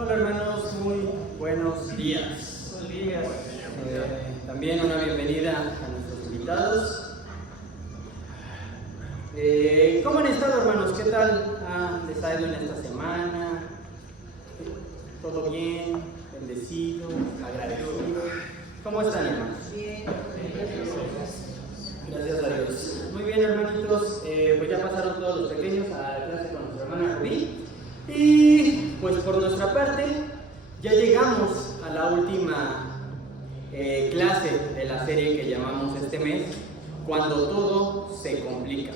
Hola hermanos, muy buenos días. Buenos días. También una bienvenida a nuestros invitados. ¿Cómo han estado hermanos? ¿Qué tal les ha ido en esta semana? ¿Todo bien? ¿Bendecido? ¿Agradecido? ¿Cómo están hermanos? Bien. Gracias a Dios. Muy bien hermanitos, pues ya pasaron todos los pequeños a la clase con nuestra hermana Rubí. Y pues por nuestra parte ya llegamos a la última clase de la serie que llamamos este mes, Cuando todo se complica.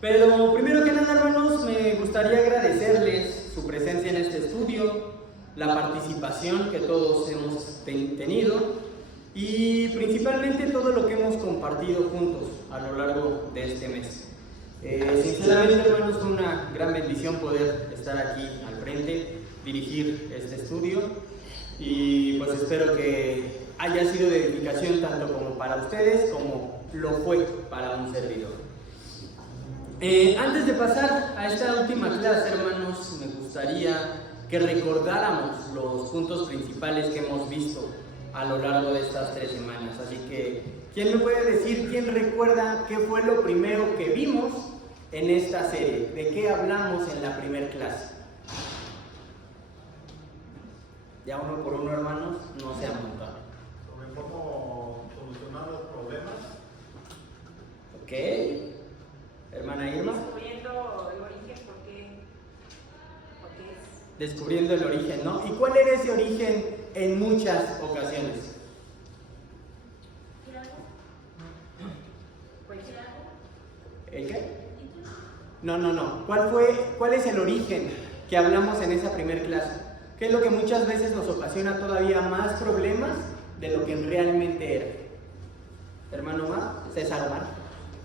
Pero primero que nada hermanos, me gustaría agradecerles su presencia en este estudio, la participación que todos hemos tenido y principalmente todo lo que hemos compartido juntos a lo largo de este mes. Sinceramente hermanos, fue una gran bendición poder estar aquí al frente, dirigir este estudio y pues espero que haya sido de edificación tanto como para ustedes como lo fue para un servidor. Antes de pasar a esta última clase hermanos, me gustaría que recordáramos los puntos principales que hemos visto a lo largo de estas 3 semanas. Así que, ¿quién me puede decir, quién recuerda qué fue lo primero que vimos en esta serie? ¿De qué hablamos en la primera clase? Ya uno por uno, hermanos, no se amontonan. Sobre cómo solucionar los problemas. Ok. Hermana Irma. Descubriendo el origen, ¿por qué es? Descubriendo el origen, ¿no? ¿Y cuál era ese origen en muchas ocasiones? ¿El qué? No. ¿Cuál es el origen que hablamos en esa primera clase? ¿Qué es lo que muchas veces nos ocasiona todavía más problemas de lo que realmente era? Hermano Omar, César Omar.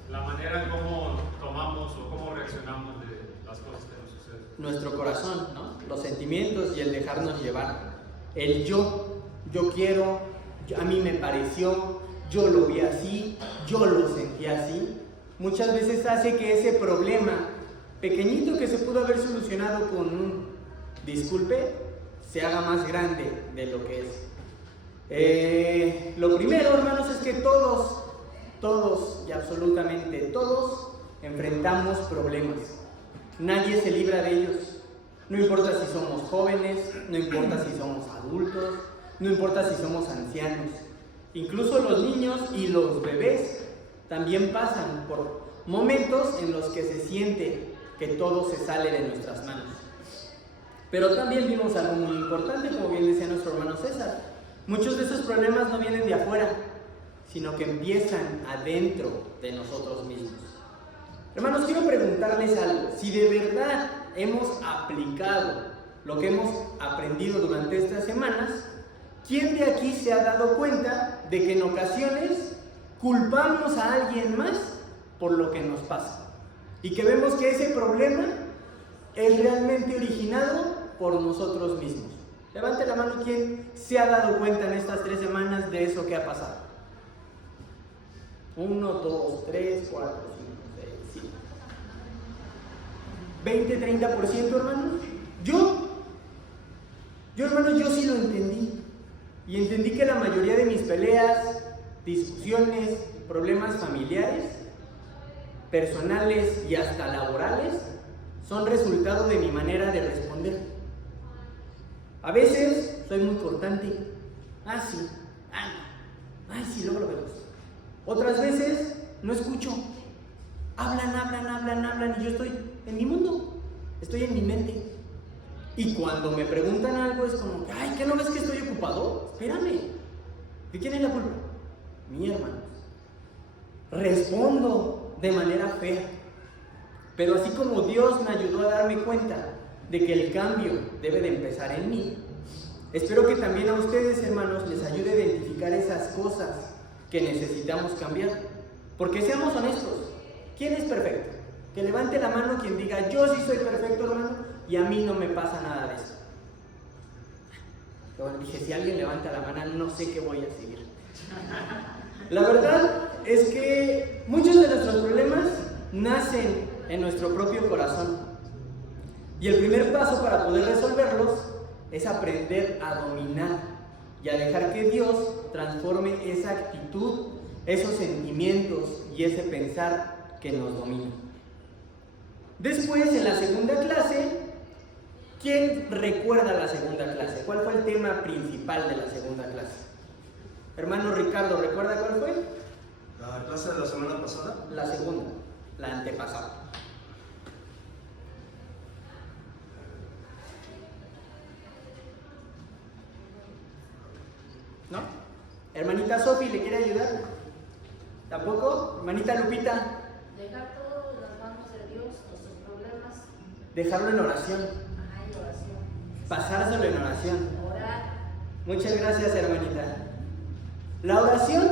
La manera en cómo tomamos o cómo reaccionamos de las cosas que nos suceden. Nuestro corazón, ¿no? Los sentimientos y el dejarnos llevar. El yo quiero, a mí me pareció, yo lo vi así, yo lo sentí así. Muchas veces hace que ese problema pequeñito que se pudo haber solucionado con un disculpe, se haga más grande de lo que es. Lo primero, hermanos, es que todos y absolutamente todos enfrentamos problemas. Nadie se libra de ellos. No importa si somos jóvenes, no importa si somos adultos, no importa si somos ancianos. Incluso los niños y los bebés también pasan por momentos en los que se siente que todo se sale de nuestras manos. Pero también vimos algo muy importante, como bien decía nuestro hermano César. Muchos de esos problemas no vienen de afuera, sino que empiezan adentro de nosotros mismos. Hermanos, quiero preguntarles algo. Si de verdad hemos aplicado lo que hemos aprendido durante estas semanas, ¿quién de aquí se ha dado cuenta de que en ocasiones culpamos a alguien más por lo que nos pasa? Y que vemos que ese problema es realmente originado por nosotros mismos. Levante la mano quien se ha dado cuenta en estas 3 semanas de eso que ha pasado. 1, 2, 3, 4, 5, 6, 7. 20, 30%, hermanos. Yo hermanos, yo sí lo entendí. Y entendí que la mayoría de mis peleas, discusiones, problemas familiares, personales y hasta laborales son resultado de mi manera de responder. A veces soy muy cortante. Sí. Sí, luego lo vemos. Otras veces no escucho. Hablan y yo estoy en mi mundo. Estoy en mi mente. Y cuando me preguntan algo es como, ¿qué no ves que estoy ocupado? Espérame. ¿De quién es la culpa? Mi hermano. Respondo de manera fea. Pero así como Dios me ayudó a darme cuenta de que el cambio debe de empezar en mí, espero que también a ustedes, hermanos, les ayude a identificar esas cosas que necesitamos cambiar. Porque seamos honestos, ¿quién es perfecto? Que levante la mano quien diga, yo sí soy perfecto, hermano, y a mí no me pasa nada de eso. Bueno, dije, si alguien levanta la mano, no sé qué voy a seguir. La verdad es que muchos de nuestros problemas nacen en nuestro propio corazón. Y el primer paso para poder resolverlos es aprender a dominar y a dejar que Dios transforme esa actitud, esos sentimientos y ese pensar que nos domina. Después, en la segunda clase, ¿quién recuerda la segunda clase? ¿Cuál fue el tema principal de la segunda clase? Hermano Ricardo, ¿recuerda cuál fue? ¿La clase de la semana pasada? La segunda, la antepasada. ¿No? Hermanita Sofi, ¿le quiere ayudar? ¿Tampoco? Hermanita Lupita. Dejar todo en las manos de Dios, nuestros problemas. Dejarlo en oración. Ajá, y oración. Pasárselo en oración. Orar. Muchas gracias, hermanita. La oración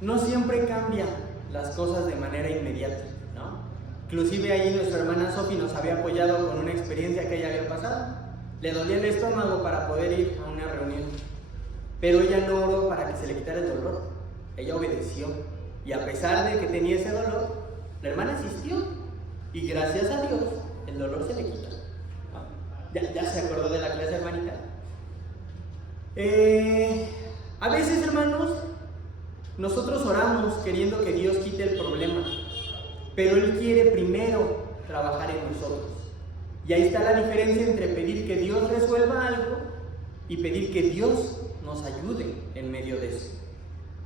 no siempre cambia las cosas de manera inmediata, ¿no? Inclusive ahí nuestra hermana Sofi nos había apoyado con una experiencia que ella había pasado. Le dolía el estómago para poder ir a una reunión, pero ella no oró para que se le quitara el dolor. Ella obedeció, y a pesar de que tenía ese dolor, la hermana asistió, y gracias a Dios el dolor se le quitó. ¿Ya se acordó de la clase, hermanita? A veces, hermanos, nosotros oramos queriendo que Dios quite el problema, pero Él quiere primero trabajar en nosotros. Y ahí está la diferencia entre pedir que Dios resuelva algo y pedir que Dios nos ayude en medio de eso.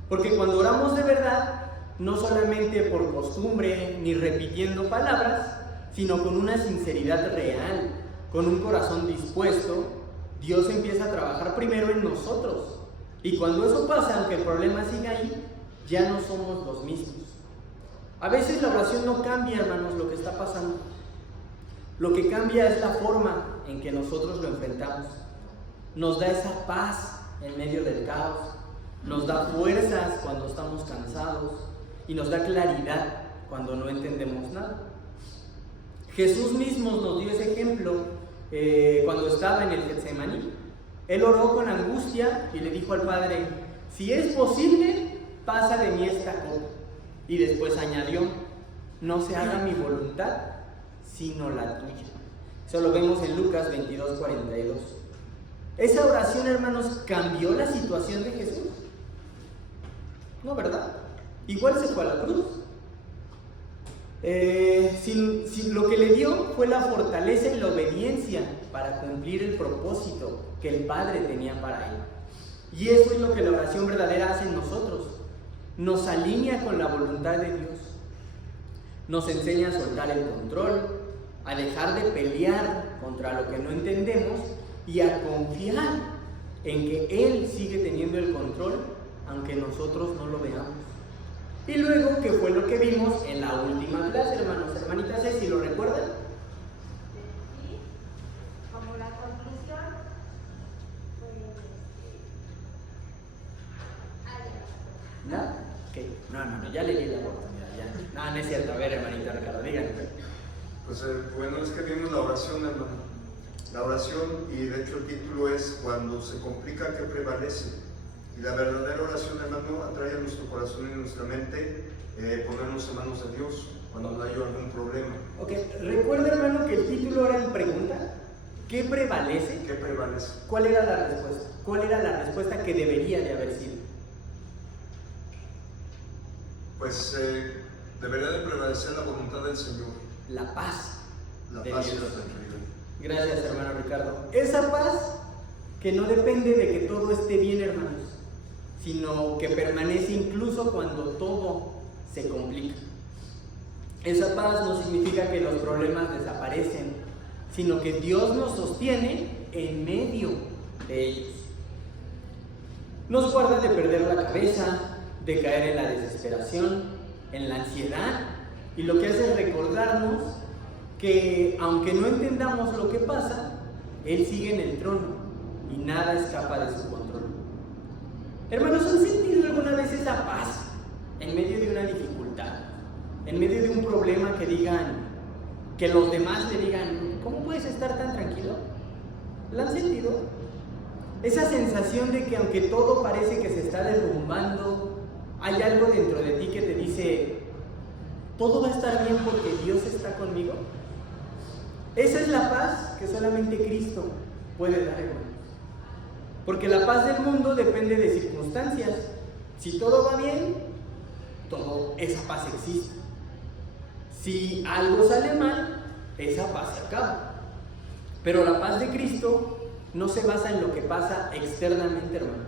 Porque cuando oramos de verdad, no solamente por costumbre ni repitiendo palabras, sino con una sinceridad real, con un corazón dispuesto, Dios empieza a trabajar primero en nosotros. Y cuando eso pasa, aunque el problema siga ahí, ya no somos los mismos. A veces la oración no cambia, hermanos, lo que está pasando. Lo que cambia es la forma en que nosotros lo enfrentamos. Nos da esa paz en medio del caos, nos da fuerzas cuando estamos cansados y nos da claridad cuando no entendemos nada. Jesús mismo nos dio ese ejemplo cuando estaba en el Getsemaní. Él oró con angustia y le dijo al Padre: si es posible, pasa de mí esta copa. Y después añadió: no se haga mi voluntad, sino la tuya. Eso lo vemos en Lucas 22:42. Esa oración, hermanos, cambió la situación de Jesús. No, ¿verdad? Igual se fue a la cruz. Lo que le dio fue la fortaleza y la obediencia para cumplir el propósito que el Padre tenía para él. Y eso es lo que la oración verdadera hace en nosotros. Nos alinea con la voluntad de Dios. Nos enseña a soltar el control, a dejar de pelear contra lo que no entendemos y a confiar en que Él sigue teniendo el control aunque nosotros no lo veamos. Y luego, ¿qué fue lo que vimos en la última clase, hermanos? Hermanita Ceci, ¿lo recuerdan? Sí, como la conclusión, pues, ¿No? Ok, no, ya le di la oportunidad, ya. No es cierto, a ver, hermanita Ricardo, díganme. Pues bueno, es que vimos la oración, hermano. La oración, y de hecho el título es Cuando se complica, ¿qué prevalece? Y la verdadera oración, hermano, atrae a nuestro corazón y nuestra mente ponernos en manos de Dios cuando hay algún problema. Ok, recuerda, hermano, que el título era en pregunta. ¿Qué prevalece? ¿Qué prevalece? ¿Cuál era la respuesta? ¿Cuál era la respuesta que debería de haber sido? Pues debería de prevalecer la voluntad del Señor. La paz. La de paz y Dios. la tranquilidad. Gracias, hermano Ricardo. Esa paz que no depende de que todo esté bien, hermanos, sino que permanece incluso cuando todo se complica. Esa paz no significa que los problemas desaparecen, sino que Dios nos sostiene en medio de ellos. Nos guarda de perder la cabeza, de caer en la desesperación, en la ansiedad, y lo que hace es recordarnos que aunque no entendamos lo que pasa, Él sigue en el trono y nada escapa de su control. Hermanos, ¿han sentido alguna vez esa paz en medio de una dificultad? En medio de un problema que los demás le digan: ¿cómo puedes estar tan tranquilo? ¿La han sentido? Esa sensación de que aunque todo parece que se está derrumbando, hay algo dentro de ti que te dice: todo va a estar bien porque Dios está conmigo. Esa es la paz que solamente Cristo puede dar, hermanos. Porque la paz del mundo depende de circunstancias. Si todo va bien, esa paz existe. Si algo sale mal, esa paz se acaba. Pero la paz de Cristo no se basa en lo que pasa externamente, hermanos,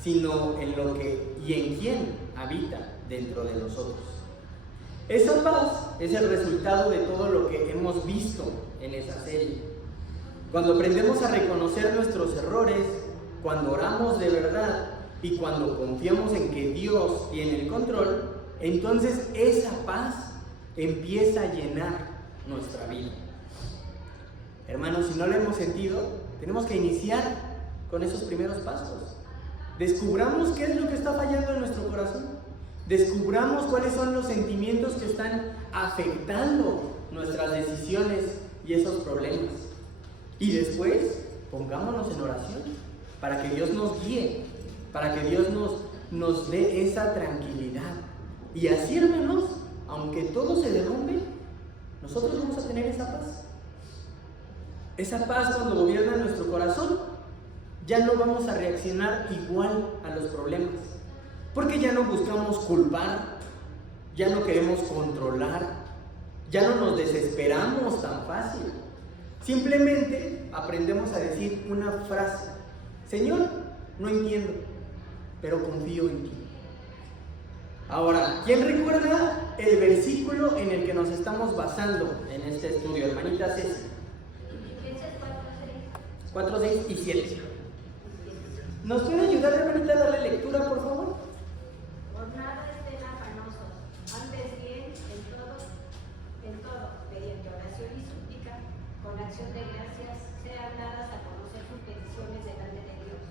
sino en lo que y en quién habita dentro de nosotros. Esa paz es el resultado de todo lo que hemos visto en esa serie. Cuando aprendemos a reconocer nuestros errores, cuando oramos de verdad y cuando confiamos en que Dios tiene el control, entonces esa paz empieza a llenar nuestra vida. Hermanos, si no lo hemos sentido, tenemos que iniciar con esos primeros pasos. Descubramos qué es lo que está fallando en nuestro corazón. Descubramos cuáles son los sentimientos que están afectando nuestras decisiones y esos problemas. Y después, pongámonos en oración para que Dios nos guíe, para que Dios nos dé esa tranquilidad. Y así, hermanos, aunque todo se derrumbe, nosotros vamos a tener esa paz. Esa paz cuando gobierna nuestro corazón, ya no vamos a reaccionar igual a los problemas. Porque ya no buscamos culpar, ya no queremos controlar, ya no nos desesperamos tan fácil. Simplemente aprendemos a decir una frase: Señor, no entiendo, pero confío en ti. Ahora, ¿quién recuerda el versículo en el que nos estamos basando en este estudio, hermanita Ceci? 4, 6 y 7. ¿Nos puede ayudar, hermanita, a darle lectura, por favor? Por nada estén afanosos, antes bien en todo, mediante oración y súplica, con acción de gracias, sean dadas a conocer sus peticiones delante de Dios.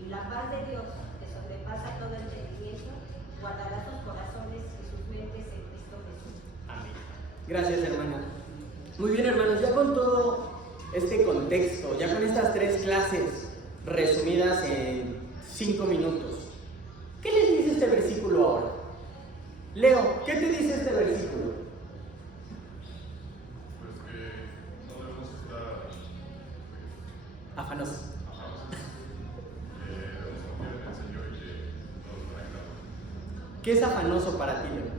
Y la paz de Dios, que sobrepasa todo entendimiento, guardará sus corazones y sus mentes en Cristo Jesús. Amén. Gracias, hermana. Muy bien, hermanos, ya con todo este contexto, ya con estas 3 clases resumidas en 5 minutos, ¿qué les dice este versículo ahora? Leo, ¿qué te dice este versículo? Pues que no debemos estar Afanoso. debemos confiar en el Señor y que todo nos va a ayudar. ¿Qué es afanoso para ti, Leo?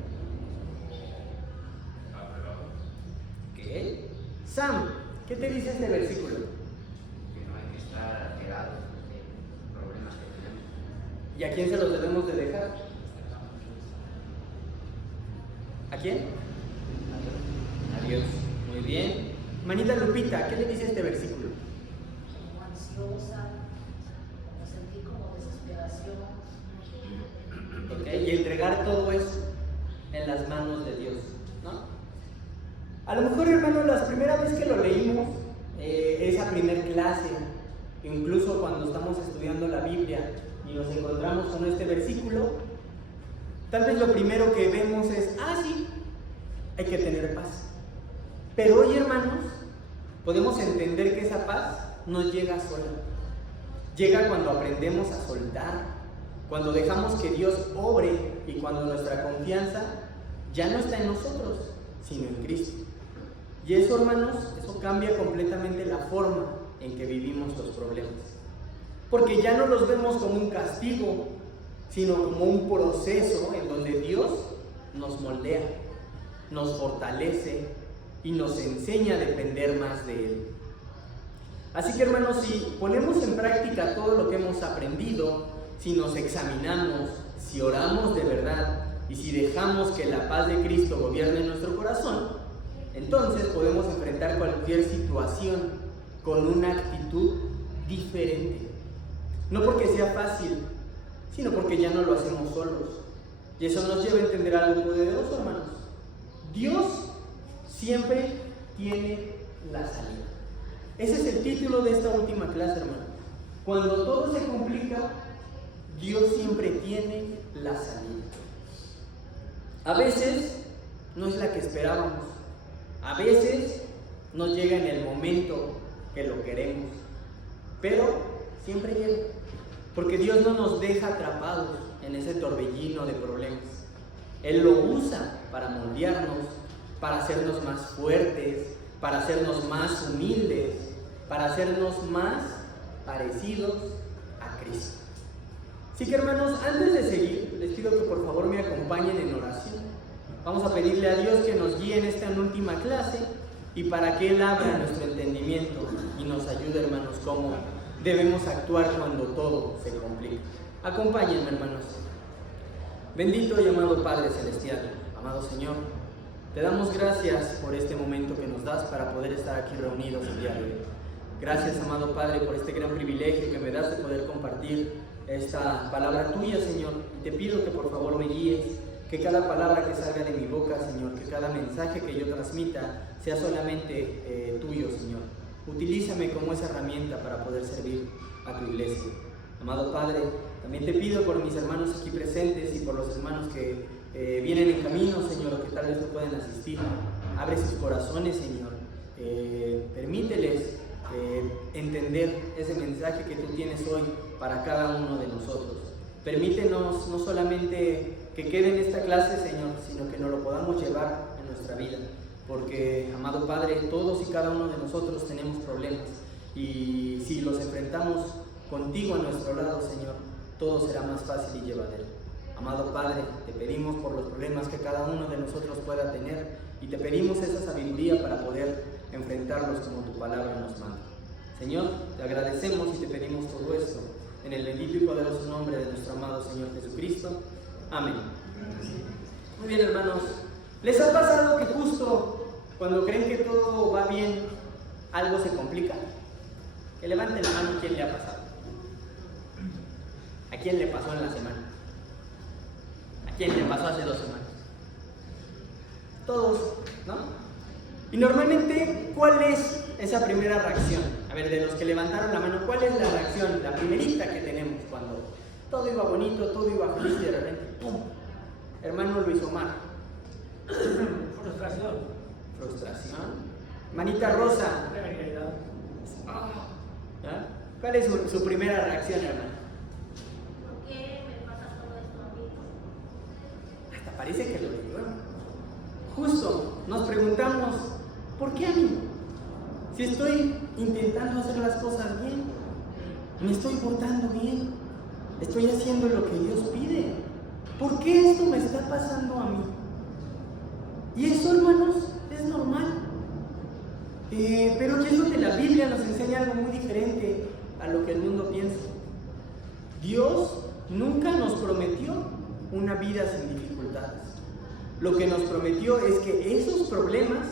Alterado. ¿Qué? Sam, ¿qué te dice este versículo? Que no hay que estar alterados de problemas que tenemos. ¿Y a quién se los debemos de dejar? ¿A quién? A Dios. Muy bien. Manita Lupita, ¿qué le dice este versículo? Como ansiosa, como sentir como desesperación. ¿Ok? Y entregar todo eso en las manos de Dios, ¿no? A lo mejor, hermano, la primera vez que lo leímos, esa primer clase, incluso cuando estamos estudiando la Biblia y nos encontramos con este versículo, tal vez lo primero que vemos es: sí, hay que tener paz. Pero hoy, hermanos, podemos entender que esa paz no llega sola. Llega cuando aprendemos a soltar, cuando dejamos que Dios obre y cuando nuestra confianza ya no está en nosotros, sino en Cristo. Y eso, hermanos, eso cambia completamente la forma en que vivimos los problemas. Porque ya no los vemos como un castigo, sino como un proceso en donde Dios nos moldea, nos fortalece y nos enseña a depender más de Él. Así que, hermanos, si ponemos en práctica todo lo que hemos aprendido, si nos examinamos, si oramos de verdad y si dejamos que la paz de Cristo gobierne nuestro corazón, entonces podemos enfrentar cualquier situación con una actitud diferente. No porque sea fácil, sino porque ya no lo hacemos solos. Y eso nos lleva a entender algo poderoso, hermanos. Dios siempre tiene la salida. Ese es el título de esta última clase, hermano. Cuando todo se complica, Dios siempre tiene la salida. A veces no es la que esperábamos. A veces no llega en el momento que lo queremos. Pero siempre llega. Porque Dios no nos deja atrapados en ese torbellino de problemas. Él lo usa para moldearnos, para hacernos más fuertes, para hacernos más humildes, para hacernos más parecidos a Cristo. Así que hermanos, antes de seguir, les pido que por favor me acompañen en oración. Vamos a pedirle a Dios que nos guíe en esta última clase y para que Él abra nuestro entendimiento y nos ayude, hermanos, cómo debemos actuar cuando todo se complica. Acompáñenme, hermanos. Bendito y amado Padre Celestial, amado Señor, te damos gracias por este momento que nos das para poder estar aquí reunidos el día de hoy. Gracias, amado Padre, por este gran privilegio que me das de poder compartir esta palabra tuya, Señor. Y te pido que por favor me guíes, que cada palabra que salga de mi boca, Señor, que cada mensaje que yo transmita sea solamente tuyo, Señor. Utilízame como esa herramienta para poder servir a tu iglesia. Amado Padre, también te pido por mis hermanos aquí presentes y por los hermanos que vienen en camino, Señor, que tal vez no pueden asistir. Abre sus corazones, Señor. Permíteles entender ese mensaje que tú tienes hoy para cada uno de nosotros. Permítenos no solamente que quede en esta clase, Señor, sino que nos lo podamos llevar en nuestra vida. Porque, amado Padre, todos y cada uno de nosotros tenemos problemas. Y si los enfrentamos contigo a nuestro lado, Señor, todo será más fácil y llevadero. Amado Padre, te pedimos por los problemas que cada uno de nosotros pueda tener y te pedimos esa sabiduría para poder enfrentarlos como tu palabra nos manda. Señor, te agradecemos y te pedimos todo esto en el bendito y poderoso nombre de nuestro amado Señor Jesucristo. Amén. Muy bien, hermanos. ¿Les ha pasado que justo cuando creen que todo va bien, algo se complica? Que levanten la mano, ¿quién le ha pasado? ¿A quién le pasó en la semana? ¿A quién le pasó hace 2 semanas? Todos, ¿no? Y normalmente, ¿cuál es esa primera reacción? A ver, de los que levantaron la mano, ¿cuál es la reacción, la primerita que tenemos cuando todo iba bonito, todo iba feliz y de repente, ¡pum! Hermano Luis Omar. Frustración. Frustración. Manita Rosa. ¿Ya? ¿Cuál es su primera reacción, hermano? ¿Por qué me pasa todo esto a mí? Hasta parece que lo digo. Justo nos preguntamos, ¿por qué a mí? Si estoy intentando hacer las cosas bien, me estoy portando bien, estoy haciendo lo que Dios pide, ¿por qué esto me está pasando a mí? Y eso, hermanos, es normal. Pero ¿qué es lo que la Biblia nos enseña? Algo muy diferente a lo que el mundo piensa. Dios nunca nos prometió una vida sin dificultades. Lo que nos prometió es que esos problemas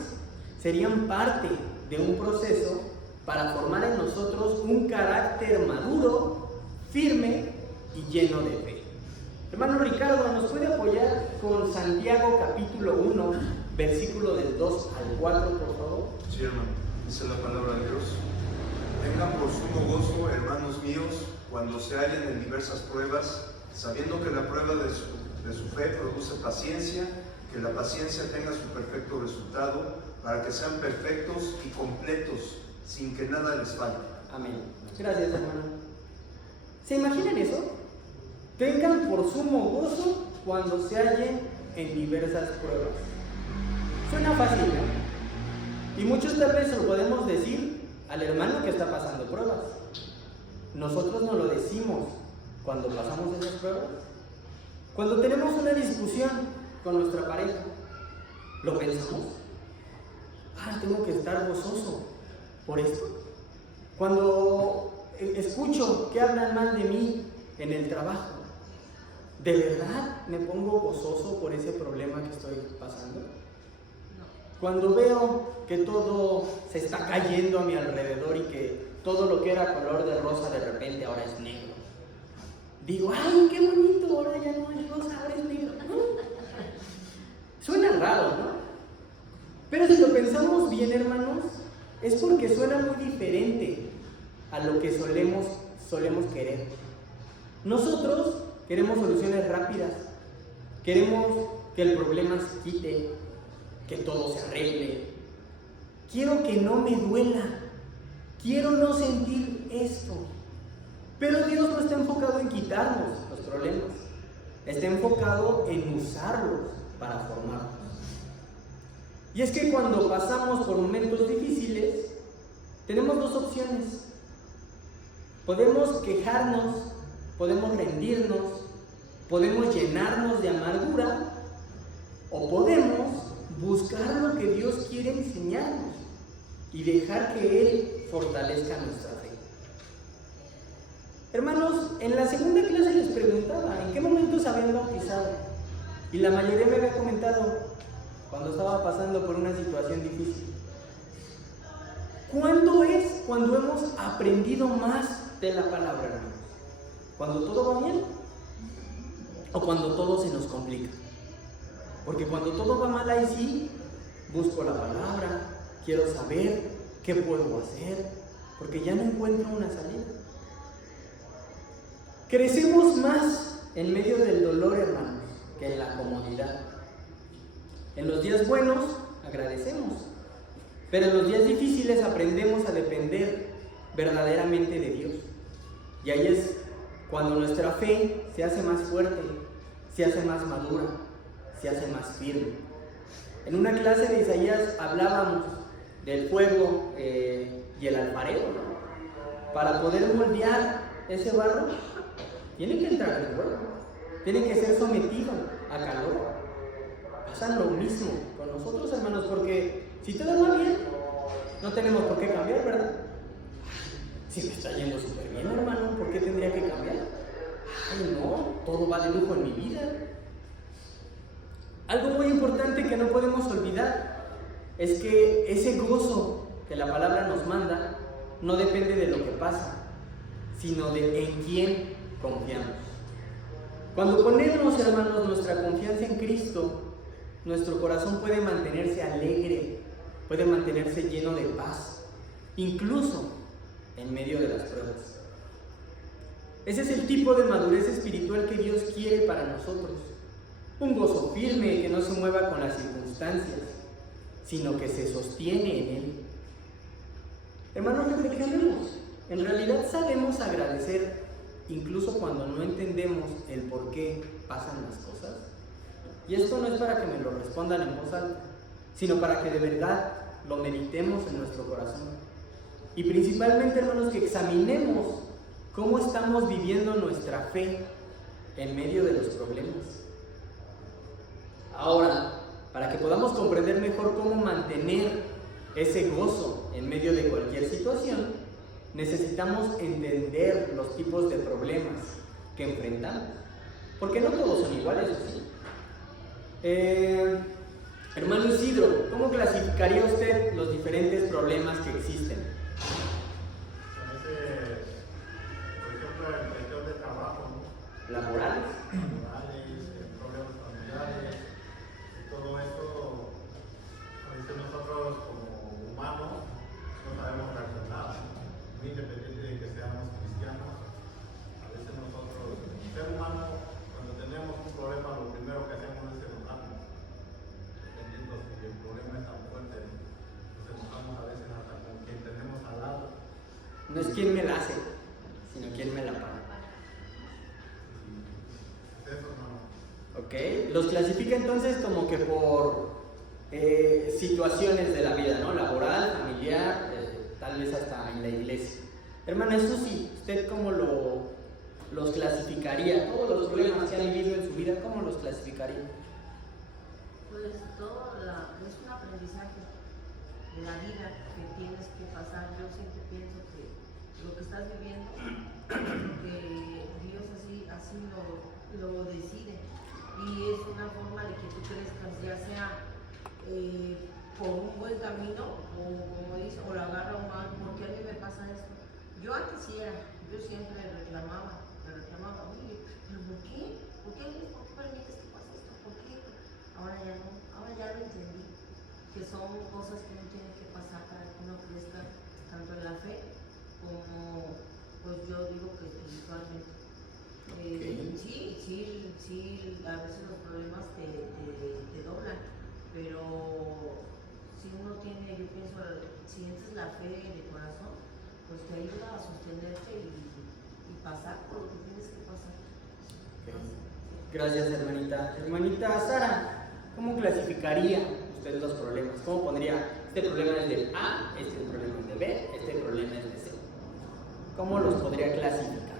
serían parte de un proceso para formar en nosotros un carácter maduro, firme y lleno de fe. Hermano Ricardo, ¿nos puede apoyar con Santiago capítulo 1, versículo del 2 al 4, por favor? Sí, hermano, dice la palabra de Dios. Tengan por sumo gozo, hermanos míos, cuando se hallen en diversas pruebas, sabiendo que la prueba de su fe produce paciencia, que la paciencia tenga su perfecto resultado, para que sean perfectos y completos, sin que nada les falle. Amén. Gracias, hermano. ¿Se imaginan eso? Tengan por sumo gozo cuando se hallen en diversas pruebas. Suena fácil, ¿no? Y muchos tal vez se lo podemos decir al hermano que está pasando pruebas. Nosotros no lo decimos cuando pasamos esas pruebas. Cuando tenemos una discusión con nuestra pareja, ¿lo pensamos? Tengo que estar gozoso por esto. Cuando escucho que hablan mal de mí en el trabajo, ¿de verdad me pongo gozoso por ese problema que estoy pasando? Cuando veo que todo se está cayendo a mi alrededor y que todo lo que era color de rosa de repente ahora es negro, digo, ¡ay, qué bonito! Ahora ya no es rosa, ahora es negro. Suena raro, ¿no? Pero si lo pensamos bien, hermanos, es porque suena muy diferente a lo que solemos querer. Nosotros queremos soluciones rápidas, queremos que el problema se quite, que todo se arregle. Quiero que no me duela, quiero no sentir esto. Pero Dios no está enfocado en quitarnos los problemas, está enfocado en usarlos para formarnos. Y es que cuando pasamos por momentos difíciles, tenemos 2 opciones. Podemos quejarnos, podemos rendirnos, podemos llenarnos de amargura o podemos buscar lo que Dios quiere enseñarnos y dejar que Él fortalezca nuestra fe. Hermanos, en la segunda clase les preguntaba en qué momento se habían bautizado y la mayoría me había comentado cuando estaba pasando por una situación difícil. ¿Cuándo es cuando hemos aprendido más de la palabra, hermanos? ¿Cuando todo va bien? ¿O cuando todo se nos complica? Porque cuando todo va mal, ahí sí, busco la palabra, quiero saber qué puedo hacer, porque ya no encuentro una salida. Crecemos más en medio del dolor, hermanos, que en la comodidad. En los días buenos agradecemos, pero en los días difíciles aprendemos a depender verdaderamente de Dios. Y ahí es cuando nuestra fe se hace más fuerte, se hace más madura, se hace más firme. En una clase de Isaías hablábamos del fuego y el alfarero, ¿no? Para poder moldear ese barro, tiene que entrar el fuego, tiene que ser sometido a calor. Pasa lo mismo con nosotros, hermanos, porque si todo va bien, no tenemos por qué cambiar, ¿verdad? Si me está yendo súper bien, hermano, ¿por qué tendría que cambiar? Ay, no, todo va de lujo en mi vida. Algo muy importante que no podemos olvidar es que ese gozo que la palabra nos manda no depende de lo que pasa, sino de en quién confiamos. Cuando ponemos, hermanos, nuestra confianza en Cristo, nuestro corazón puede mantenerse alegre, puede mantenerse lleno de paz, incluso en medio de las pruebas. Ese es el tipo de madurez espiritual que Dios quiere para nosotros. Un gozo firme que no se mueva con las circunstancias, sino que se sostiene en Él. Hermanos, reflexionemos. En realidad sabemos agradecer incluso cuando no entendemos el por qué pasan las cosas. Y esto no es para que me lo respondan en voz alta, sino para que de verdad lo meditemos en nuestro corazón. Y principalmente, hermanos, que examinemos cómo estamos viviendo nuestra fe en medio de los problemas. Ahora, para que podamos comprender mejor cómo mantener ese gozo en medio de cualquier situación, necesitamos entender los tipos de problemas que enfrentamos, porque no todos son iguales, ¿sí? Hermano Isidro, ¿cómo clasificaría usted los diferentes problemas que existen? Por ejemplo, el sector de trabajo, ¿no? ¿Laborales? Problemas familiares, y todo esto, a veces nosotros como humanos no sabemos reaccionar, muy independiente de que seamos cristianos. A veces nosotros, ser humano, cuando tenemos un problema, lo primero que hacemos es enojarnos, dependiendo si el problema es tan fuerte, nos enojamos a veces hasta con quien tenemos al lado. No es quién me la hace, sino quién me la paga. Ok, los clasifica entonces como que por situaciones de la vida, ¿no? Laboral, familiar, tal vez hasta en la iglesia. Hermana Susi, ¿usted cómo los clasificaría? Todos los problemas que ha vivido en su vida, ¿cómo los clasificaría? Pues todo es un aprendizaje de la vida que tienes que pasar. Yo siempre pienso que lo que estás viviendo, que Dios así lo decide. Y es una forma de que tú crezcas, ya sea por un buen camino, o como dice, o la agarra un mal, porque a mí me pasa esto. Yo antes sí era, yo siempre reclamaba, oye, ¿pero por qué? ¿Por qué permites que pase esto? ¿Por qué? Ahora ya no, ahora ya lo entendí, que son cosas que uno tiene que pasar para que uno crezca, tanto en la fe como, pues yo digo que espiritualmente. Sí, a veces los problemas te doblan, pero si uno tiene, yo pienso, sientes la fe de corazón, pues te ayuda a sostenerte y pasar por lo que tienes que pasar. Okay. Gracias, hermanita. Hermanita Sara, ¿cómo clasificaría usted los problemas? ¿Cómo pondría, este problema es de A, este problema es de B, este problema es de C? ¿cómo los podría clasificar?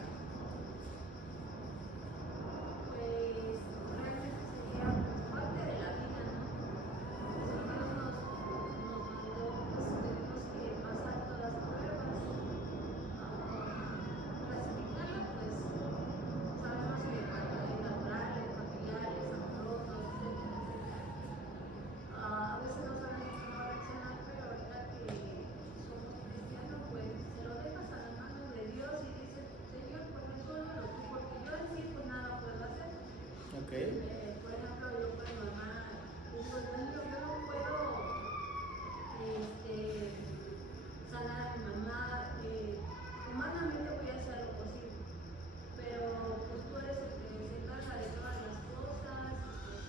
Por ejemplo, yo con mi mamá, digo, yo no puedo sanar a mi mamá, humanamente voy a hacer lo posible, pero pues tú eres el que se encarga de todas las cosas, pues,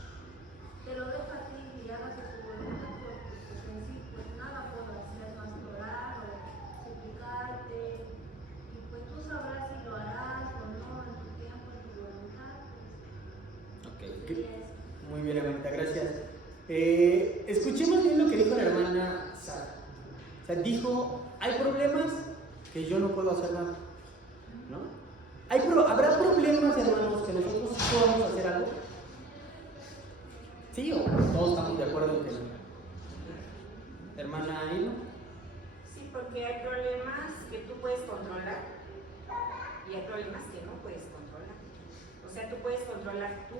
te lo dejo a ti y hagas de tu voluntad, porque pues en sí pues nada puedo hacer más que orar o suplicarte, y pues tú sabrás si lo harás o no en tu tiempo, en tu voluntad. Muy bien, hermanita, gracias. Escuchemos bien lo que dijo la hermana Sara. O sea, dijo, hay problemas que yo no puedo hacer nada, ¿no? ¿Habrá problemas, hermanos, que nosotros podamos hacer algo? ¿Sí o todos estamos de acuerdo en que no? Hermana Irma. Sí, porque hay problemas que tú puedes controlar y hay problemas que no puedes controlar. O sea, tú puedes controlar tú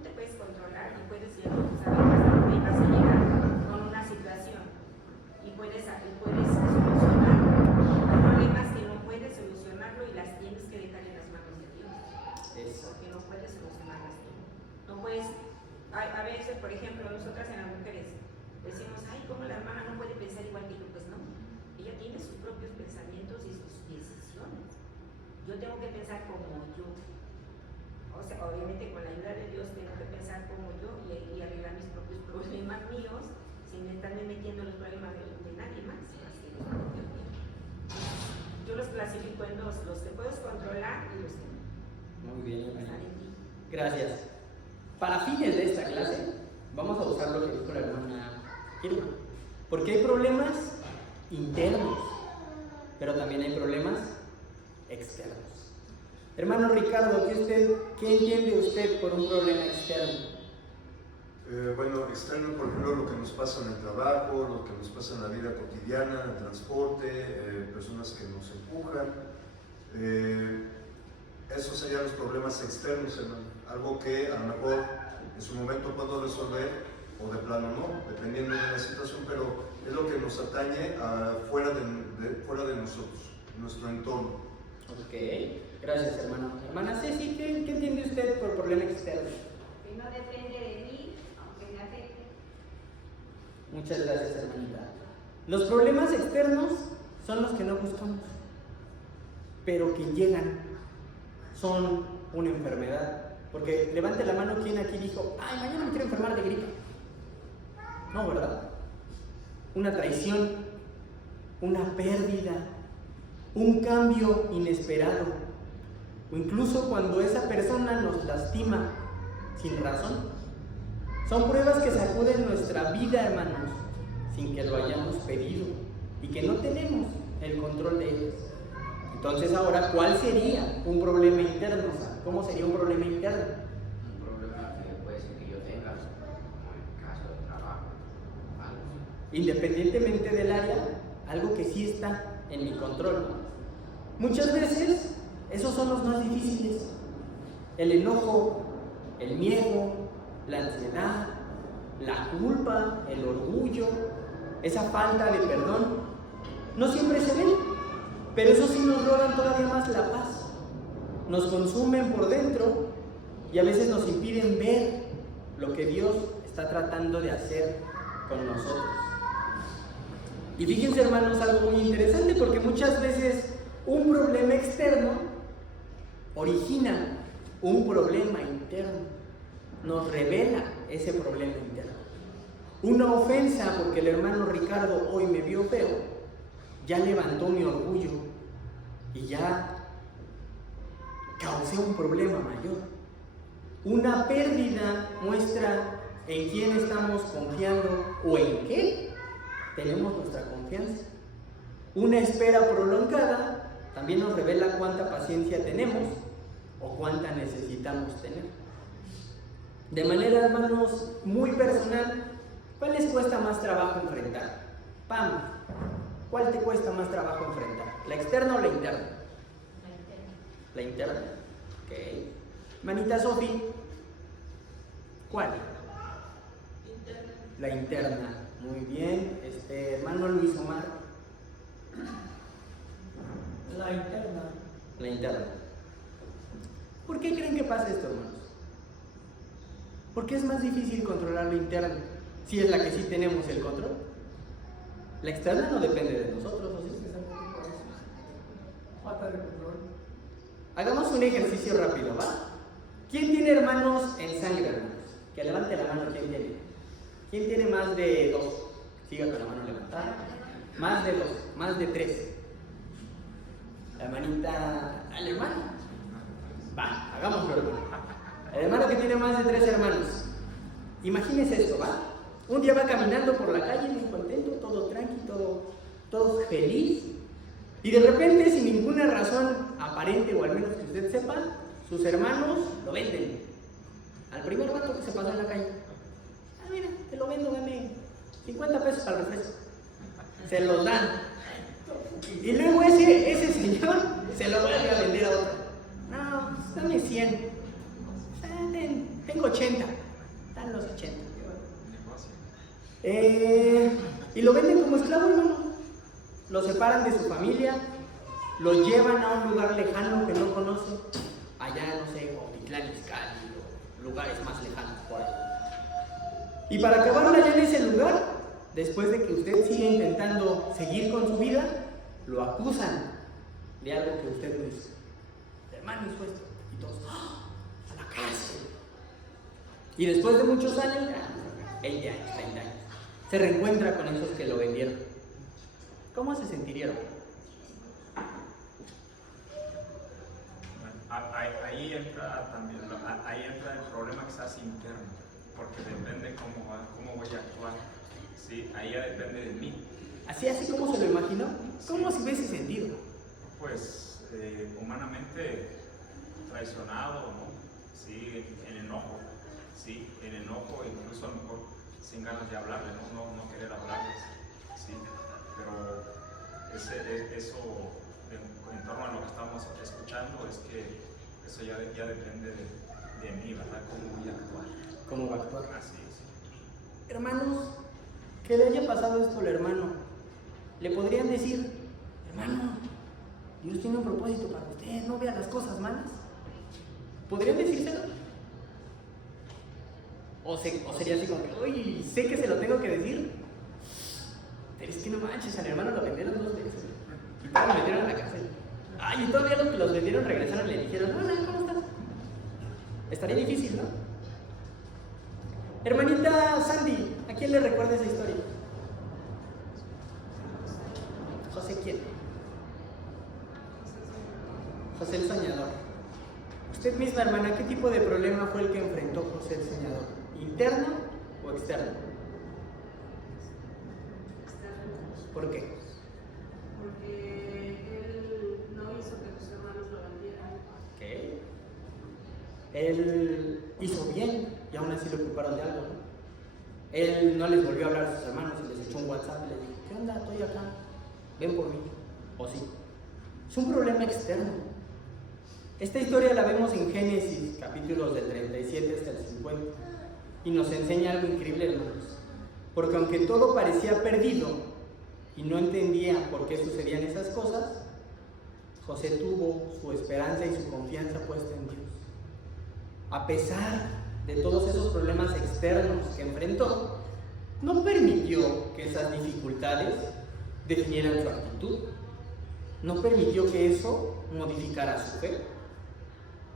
te puedes controlar y puedes saber hasta dónde vas a llegar con una situación y puedes solucionar problemas que no puedes solucionarlo y las tienes que dejar en las manos de Dios. Porque no puedes solucionarlas tú. No puedes, a veces, por ejemplo, nosotras en las mujeres decimos, ay, ¿cómo la hermana no puede pensar igual que yo? Pues no, ella tiene sus propios pensamientos y sus decisiones. Yo tengo que pensar como yo. O sea, obviamente con la ayuda de Dios tengo que pensar como yo y arreglar mis propios problemas míos sin estarme metiendo en los problemas de nadie más, más que los propios míos. Yo los clasifico en dos, los que puedes controlar y los que no. Muy bien, hermana. Gracias. Para fines de esta clase, vamos a usar lo que dijo la hermana Irma. Porque hay problemas internos, pero también hay problemas externos. Hermano Ricardo, ¿qué entiende usted por un problema externo? Bueno, externo, por ejemplo, lo que nos pasa en el trabajo, lo que nos pasa en la vida cotidiana, en el transporte, personas que nos empujan. Esos serían los problemas externos, hermano. Algo que a lo mejor en su momento puedo resolver o de plano no, dependiendo de la situación, pero es lo que nos atañe fuera de nosotros, nuestro entorno. Ok, gracias, hermano. Hermana Ceci, ¿qué entiende usted por problema externo? Que no depende de mí, aunque me afecte. Muchas gracias, hermanita. Los problemas externos son los que no buscamos, pero que llegan, son una enfermedad. Porque levante la mano quien aquí dijo, ay, mañana me quiero enfermar de gripe. No, ¿verdad? Una traición, una pérdida, un cambio inesperado, o incluso cuando esa persona nos lastima sin razón. Son pruebas que sacuden nuestra vida, hermanos, sin que lo hayamos pedido y que no tenemos el control de ellas. Entonces ahora, ¿cuál sería un problema interno? ¿Cómo sería un problema interno? Un problema que puede ser que yo tenga, como en el caso del trabajo, algo así. Independientemente del área, algo que sí está en mi control. Muchas veces esos son los más difíciles. El enojo, el miedo, la ansiedad, la culpa, el orgullo, esa falta de perdón, no siempre se ven, pero eso sí nos roban todavía más la paz. Nos consumen por dentro y a veces nos impiden ver lo que Dios está tratando de hacer con nosotros. Y fíjense, hermanos, algo muy interesante, porque muchas veces un problema externo origina un problema interno, nos revela ese problema interno. Una ofensa porque el hermano Ricardo hoy me vio feo, ya levantó mi orgullo y ya causé un problema mayor. Una pérdida muestra en quién estamos confiando o en qué tenemos nuestra confianza. Una espera prolongada también nos revela cuánta paciencia tenemos o cuánta necesitamos tener. De manera, hermanos, muy personal, ¿cuál les cuesta más trabajo enfrentar? Pam, ¿cuál te cuesta más trabajo enfrentar? ¿La externa o la interna? La interna. Ok. Manita Sofi, ¿cuál? Interna. La interna. Muy bien. Hermano Luis Omar. La interna. La interna. ¿Por qué creen que pasa esto, hermanos? ¿Por qué es más difícil controlar la interna si es la que sí tenemos el control? La externa no depende de nosotros, ¿o sí? Falta de control. Hagamos un ejercicio rápido, ¿va? ¿Quién tiene hermanos en sangre, hermanos? Que levante la mano, ¿quién tiene? ¿Quién tiene más de 2? Siga con la mano levantada. Más de 2, más de 3. La hermanita al hermano. Va, hagámoslo, hermano. El hermano que tiene más de 3 hermanos. Imagínese esto, ¿va? Un día va caminando por la calle, muy contento, todo tranquilo, todo feliz. Y de repente, sin ninguna razón aparente, o al menos que usted sepa, sus hermanos lo venden. Al primer vato que se pasó en la calle. Ah, mira, te lo vendo, dame 50 pesos al refresco. Se los dan. Y luego ese señor se lo vuelve a vender a otro. No, pues dame 100. Tengo 80. Dan los 80. Y lo venden como esclavo, hermano. Lo separan de su familia, lo llevan a un lugar lejano que no conoce, allá, no sé, Cuautitlán Izcalli o lugares más lejanos por ahí. Y para acabar allá en ese lugar, después de que usted sigue intentando seguir con su vida, lo acusan de algo que usted no hizo. El hermano hizo esto. Y todos, ¡ah! A la cárcel. Y después de muchos años, 20 años, 30 años, se reencuentra con esos que lo vendieron. ¿Cómo se sentiría? Ahí entra el problema quizás interno, porque depende cómo voy a actuar. ¿Sí? Ahí ya depende de mí. Así como se lo imaginó, ¿cómo se hubiese sentido? Pues humanamente traicionado, ¿no? Sí, en enojo, sí, incluso a lo mejor sin ganas de hablarle, no querer hablarles, sí. Pero eso, en torno a lo que estamos escuchando, es que eso ya depende de mí, ¿verdad? ¿Cómo voy a actuar? ¿Cómo va a actuar? Así es. Hermanos, que le haya pasado esto al hermano, le podrían decir, hermano, Dios tiene un propósito para usted, no vea las cosas malas. ¿Podrían decírselo? O sería así como que, uy, sé que se lo tengo que decir, pero es que no manches, al hermano lo vendieron 2 veces y todos lo metieron a la cárcel. Ay, y todavía los que los vendieron regresaron y le dijeron, hola, ¿cómo estás? Estaría difícil, ¿no? Hermanita Sandy, ¿a quién le recuerda esa historia? ¿José quién? José el Soñador. Usted misma, hermana, ¿qué tipo de problema fue el que enfrentó José el Soñador? ¿Interno o externo? ¿Por qué? Porque él no hizo que sus hermanos lo vendieran. Ok. Él hizo bien y aún así lo ocuparon de algo, ¿no? Él no les volvió a hablar a sus hermanos y les echó un WhatsApp y les dijo, ¿qué onda? Estoy acá, ven por mí. O sí. Es un problema externo. Esta historia la vemos en Génesis, capítulos del 37 hasta el 50, y nos enseña algo increíble, hermanos. Porque aunque todo parecía perdido y no entendía por qué sucedían esas cosas, José tuvo su esperanza y su confianza puesta en Dios. A pesar de todos esos problemas externos que enfrentó, no permitió que esas dificultades definieran su actitud. No permitió que eso modificara su fe.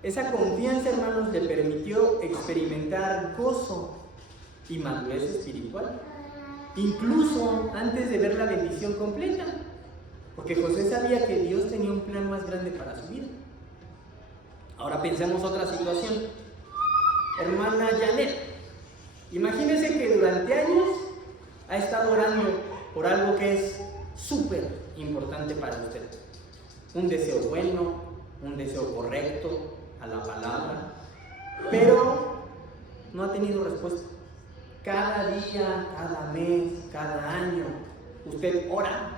Esa confianza, hermanos, le permitió experimentar gozo y madurez espiritual, incluso antes de ver la bendición completa, porque José sabía que Dios tenía un plan más grande para su vida. Ahora pensemos otra situación. Hermana Janet, imagínese que durante años ha estado orando por algo que es súper importante para usted. un deseo bueno, un deseo correcto a la palabra, pero no ha tenido respuesta. Cada día, cada mes, cada año, usted ora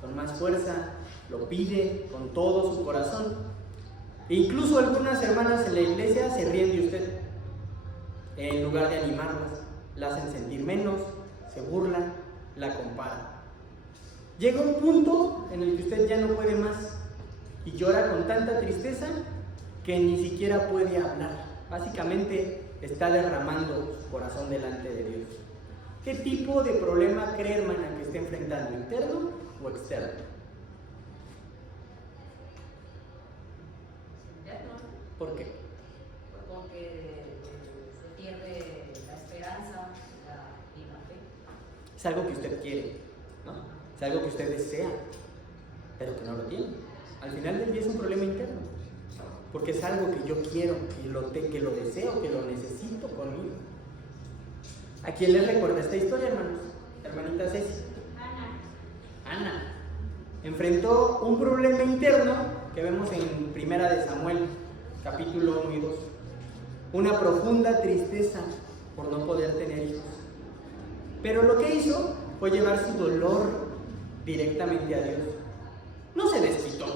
con más fuerza, lo pide con todo su corazón. E incluso algunas hermanas en la iglesia se ríen de usted. En lugar de animarlas, la hacen sentir menos, se burlan, la comparan. Llega un punto en el que usted ya no puede más y llora con tanta tristeza que ni siquiera puede hablar. Básicamente está derramando su corazón delante de Dios. ¿Qué tipo de problema cree, hermana, que está enfrentando, interno o externo? Interno. ¿Por qué? Pues porque se pierde la esperanza y la fe. Es algo que usted quiere, ¿no? Es algo que usted desea, pero que no lo tiene. Al final del día es un problema interno, porque es algo que yo quiero, que lo deseo, que lo necesito conmigo. ¿A quién les recuerda esta historia, hermanos? Hermanita Ceci. Ana. Enfrentó un problema interno que vemos en Primera de Samuel, capítulo 1 y 2. Una profunda tristeza por no poder tener hijos. Pero lo que hizo fue llevar su dolor directamente a Dios. No se desquitó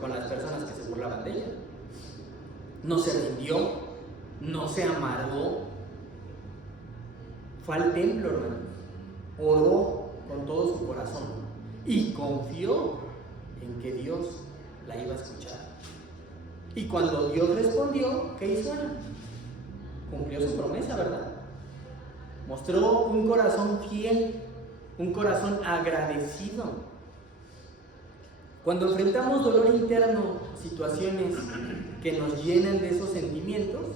con las personas que se burlaban de ella. No se rindió, no se amargó. Fue al templo, hermano. Oró con todo su corazón y confió en que Dios la iba a escuchar. Y cuando Dios respondió, ¿qué hizo Ana? Cumplió su promesa, ¿verdad? Mostró un corazón fiel, un corazón agradecido. Cuando enfrentamos dolor interno, situaciones que nos llenan de esos sentimientos,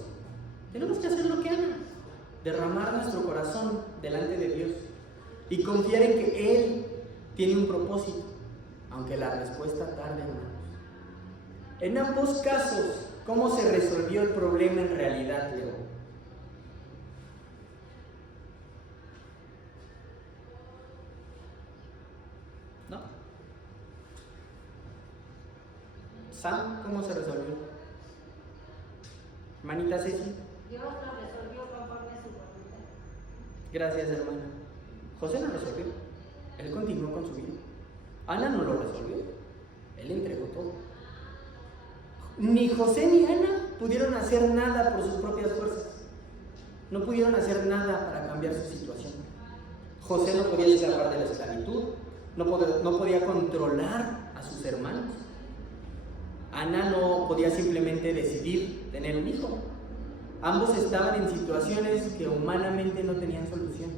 tenemos que hacer lo que Ana, derramar nuestro corazón delante de Dios y confiar en que Él tiene un propósito, aunque la respuesta tarde, hermanos. En ambos casos, ¿cómo se resolvió el problema en realidad, Leo? ¿No? Sam, ¿cómo se resolvió? Hermanita Ceci. Dios lo resolvió conforme a su voluntad. Gracias, hermana. José no resolvió. Él continuó con su vida. Ana no lo resolvió. Él entregó todo. Ni José ni Ana pudieron hacer nada por sus propias fuerzas. No pudieron hacer nada para cambiar su situación. José no podía escapar de la esclavitud. No podía controlar a sus hermanos. Ana no podía simplemente decidir tener un hijo. Ambos estaban en situaciones que humanamente no tenían solución.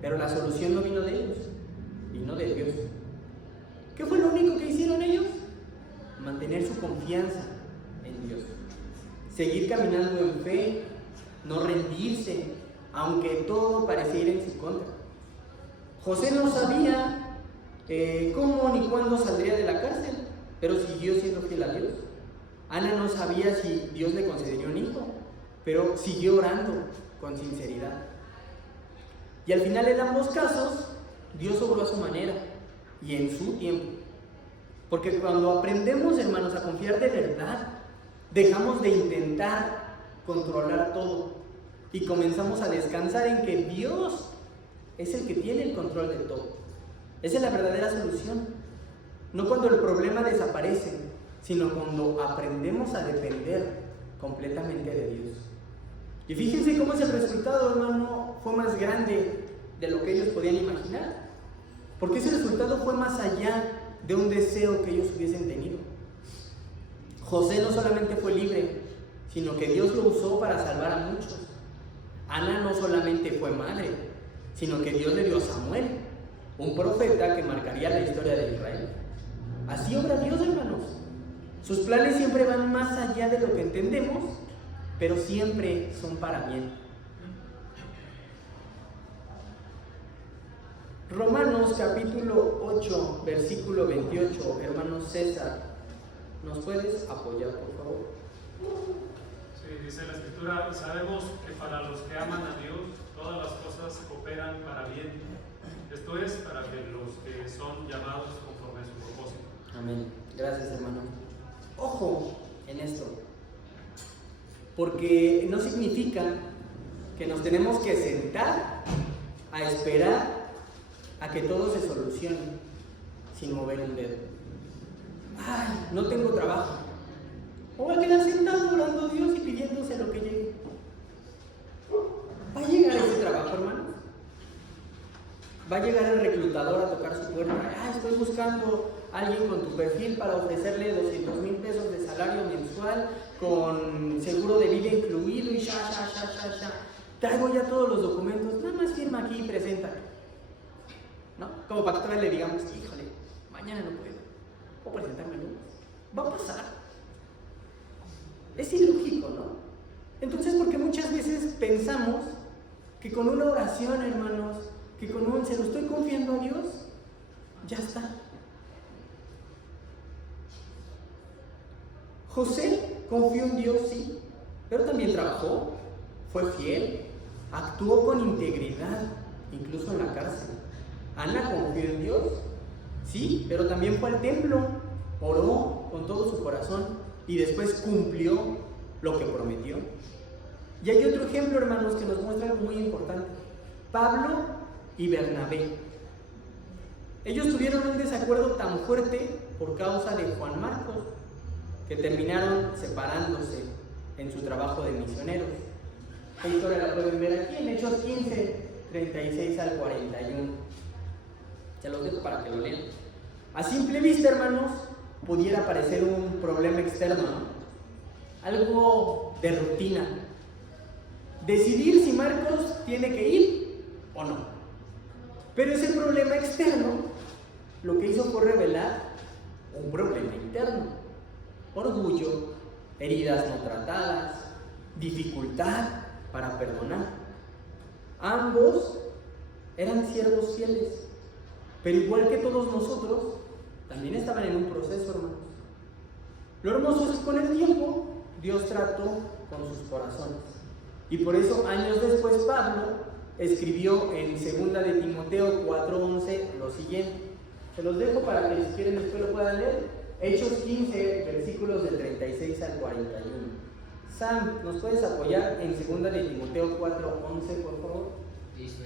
Pero la solución no vino de ellos, vino de Dios. ¿Qué fue lo único que hicieron ellos? Mantener su confianza en Dios. Seguir caminando en fe, no rendirse, aunque todo parecía ir en su contra. José no sabía cómo ni cuándo saldría de la cárcel, pero siguió siendo fiel a Dios. Ana no sabía si Dios le concedería un hijo, pero siguió orando con sinceridad. Y al final, en ambos casos, Dios obró a su manera y en su tiempo. Porque cuando aprendemos, hermanos, a confiar de verdad, dejamos de intentar controlar todo y comenzamos a descansar en que Dios es el que tiene el control de todo. Esa es la verdadera solución. No cuando el problema desaparece, sino cuando aprendemos a depender completamente de Dios. Y fíjense cómo es el resultado, hermano, fue más grande de lo que ellos podían imaginar. Porque ese resultado fue más allá de un deseo que ellos hubiesen tenido. José no solamente fue libre, sino que Dios lo usó para salvar a muchos. Ana no solamente fue madre, sino que Dios le dio a Samuel, un profeta que marcaría la historia de Israel. Así obra Dios, hermanos. Sus planes siempre van más allá de lo que entendemos, pero siempre son para bien. Romanos capítulo 8, versículo 28, hermano César, ¿nos puedes apoyar, por favor? Sí, dice la Escritura, y sabemos que para los que aman a Dios, todas las cosas cooperan para bien. Esto es, para que los que son llamados conforme a su propósito. Amén. Gracias, hermano. Ojo en esto, porque no significa que nos tenemos que sentar a esperar a que todo se solucione sin mover un dedo. Ay, no tengo trabajo. O voy a quedar sentado orando a Dios y pidiéndose lo que llegue. ¿Va a llegar ese trabajo, hermano? Va a llegar el reclutador a tocar su puerta. Ah, estoy buscando a alguien con tu perfil para ofrecerle 200,000 pesos de salario mensual con seguro de vida incluido y ya. Traigo ya todos los documentos, nada más firma aquí y preséntate. ¿No? Como para que todavía le digamos, híjole, mañana no puedo. ¿Puedo presentármelo? Va a pasar. Es ilógico, ¿no? Entonces, porque muchas veces pensamos que con una oración, hermanos, que con un se lo estoy confiando a Dios, ya está. José confió en Dios, sí, pero también trabajó, fue fiel, actuó con integridad, incluso en la cárcel. Ana confió en Dios, sí, pero también fue al templo, oró con todo su corazón y después cumplió lo que prometió. Y hay otro ejemplo, hermanos, que nos muestra algo muy importante. Pablo y Bernabé. Ellos tuvieron un desacuerdo tan fuerte por causa de Juan Marcos, que terminaron separándose en su trabajo de misioneros. Esta historia la pueden ver aquí en Hechos 15, 36 al 41. Se los dejo para que lo lean. A simple vista, hermanos, pudiera parecer un problema externo, ¿no? Algo de rutina. Decidir si Marcos tiene que ir o no. Pero ese problema externo lo que hizo fue revelar un problema interno. Orgullo, heridas no tratadas, dificultad para perdonar. Ambos eran siervos fieles, pero igual que todos nosotros, también estaban en un proceso, hermanos. Lo hermoso es que con el tiempo Dios trató con sus corazones. Y por eso, años después, Pablo escribió en 2 de Timoteo 4:11 lo siguiente. Se los dejo para que si quieren después lo puedan leer. Hechos 15, versículos del 36 al 41. Sam, ¿nos puedes apoyar en 2 de Timoteo 4:11, por favor? Dice,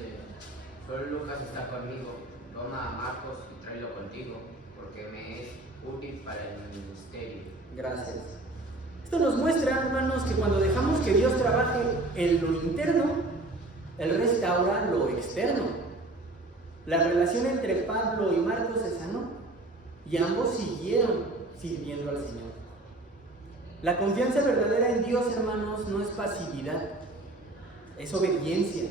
solo Lucas está conmigo, toma a Marcos y tráelo contigo, porque me es útil para el ministerio. Gracias. Esto nos muestra, hermanos, que cuando dejamos que Dios trabaje en lo interno, Él restaura lo externo. La relación entre Pablo y Marcos se sanó y ambos siguieron sirviendo al Señor. La confianza verdadera en Dios, hermanos, no es pasividad, es obediencia.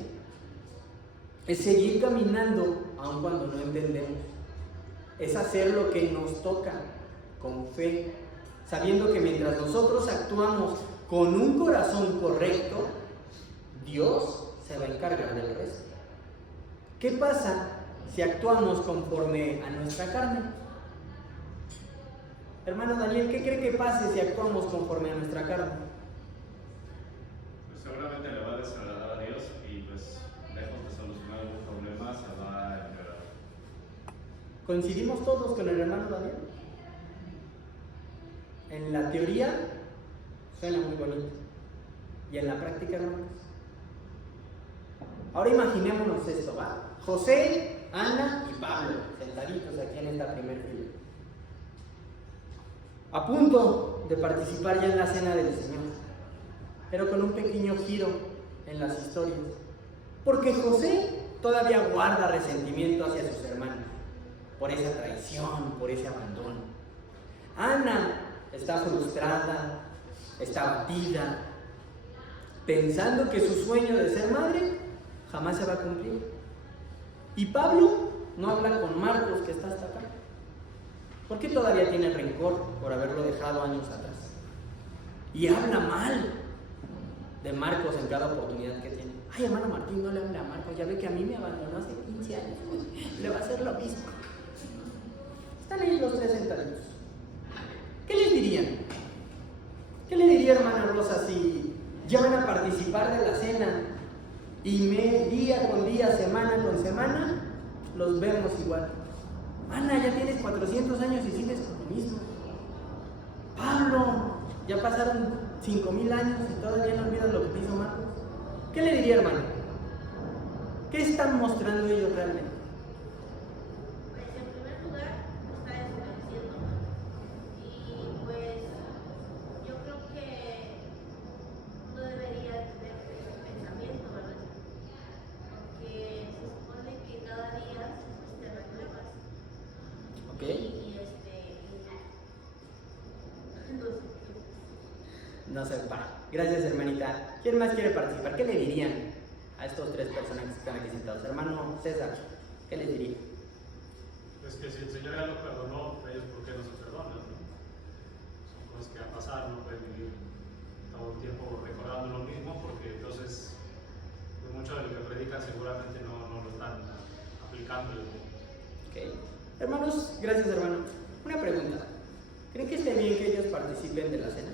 Es seguir caminando aun cuando no entendemos. Es hacer lo que nos toca con fe, sabiendo que mientras nosotros actuamos con un corazón correcto, Dios se va a encargar del resto. ¿Qué pasa si actuamos conforme a nuestra carne? Hermano Daniel, ¿qué cree que pase si actuamos conforme a nuestra carne? Pues seguramente le va a desagradar a Dios y pues lejos de solucionar algún problema se va a empeorar. ¿Coincidimos todos con el hermano Daniel? En la teoría suena muy bonito. ¿Y en la práctica, hermanos? Ahora imaginémonos esto, ¿va? José, Ana y Pablo, sentaditos aquí en esta primera fila, a punto de participar ya en la cena del Señor, pero con un pequeño giro en las historias, porque José todavía guarda resentimiento hacia sus hermanos, por esa traición, por ese abandono. Ana está frustrada, está abatida, pensando que su sueño de ser madre jamás se va a cumplir. Y Pablo no habla con Marcos, que está hasta acá, porque todavía tiene rencor por haberlo dejado años atrás. Y habla mal de Marcos en cada oportunidad que tiene. Ay, hermano Martín, no le hable a Marcos, ya ve que a mí me abandonó hace 15 años, le va a hacer lo mismo. Están ahí los tres sentaditos. ¿Qué les dirían? ¿Qué le diría, hermana Rosa, si ya van a participar de la cena y día con día, semana con semana, los vemos igual? Ana, ya tienes 400 años y sigues con mismo. Pablo, ya pasaron 5,000 años y todavía no olvidan lo que hizo Marcos. ¿Qué le diría, hermano? ¿Qué están mostrando ellos realmente? Pues en primer lugar está desobedeciendo y pues yo creo que no debería tener ese pensamiento, ¿verdad? Porque se supone que cada día te renuevas. ¿Ok? No sé, gracias, hermanita. ¿Quién más quiere participar? ¿Qué le dirían a estos 3 personas que están aquí sentados? Hermano César, ¿qué les diría? Pues que si el Señor ya lo perdonó, ellos por qué no se perdonan, ¿no? Son cosas que van a pasar, no pueden vivir todo el tiempo recordando lo mismo, porque entonces pues mucho de lo que predican seguramente no lo están aplicando. Ok. Hermanos, gracias, hermano. Una pregunta. ¿Creen que esté bien que ellos participen de la cena?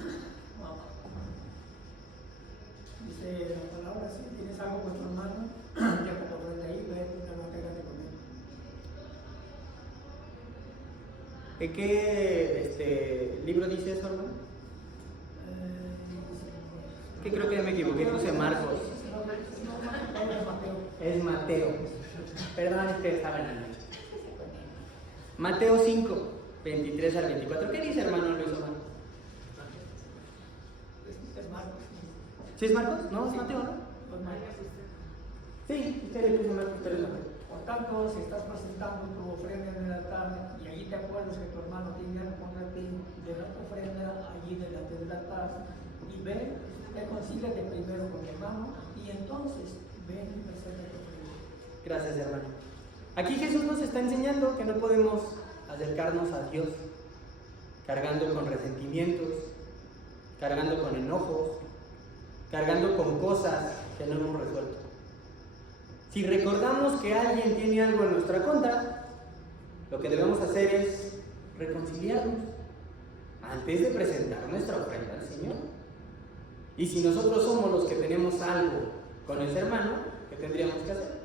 Dice la palabra, si tienes algo con tu hermano, ya que lo ves ahí, ve, no pégate con él. ¿En qué libro dice eso, hermano? Que creo que me equivoqué, puse Marcos. Es Mateo. Perdón, es que estaba en la noche. Mateo 5, 23 al 24. ¿Qué dice, hermano Luis Omar? Es Marcos. ¿Sí es Marcos? ¿No? ¿Es Mateo, no? Pues Marcos. Sí, usted le puso Marcos, pero es Mateo. Por tanto, si estás presentando tu ofrenda en el altar y allí te acuerdas que tu hermano tiene algo contra ti, de la ofrenda allí delante del altar y ve, reconcíliate primero con tu hermano y entonces ven y presenta tu ofrenda. Gracias, hermano. Aquí Jesús nos está enseñando que no podemos acercarnos a Dios cargando con resentimientos, cargando con enojos, cargando con cosas que no hemos resuelto. Si recordamos que alguien tiene algo en nuestra contra, lo que debemos hacer es reconciliarnos antes de presentar nuestra ofrenda al Señor. Y si nosotros somos los que tenemos algo con ese hermano, ¿qué tendríamos que hacer?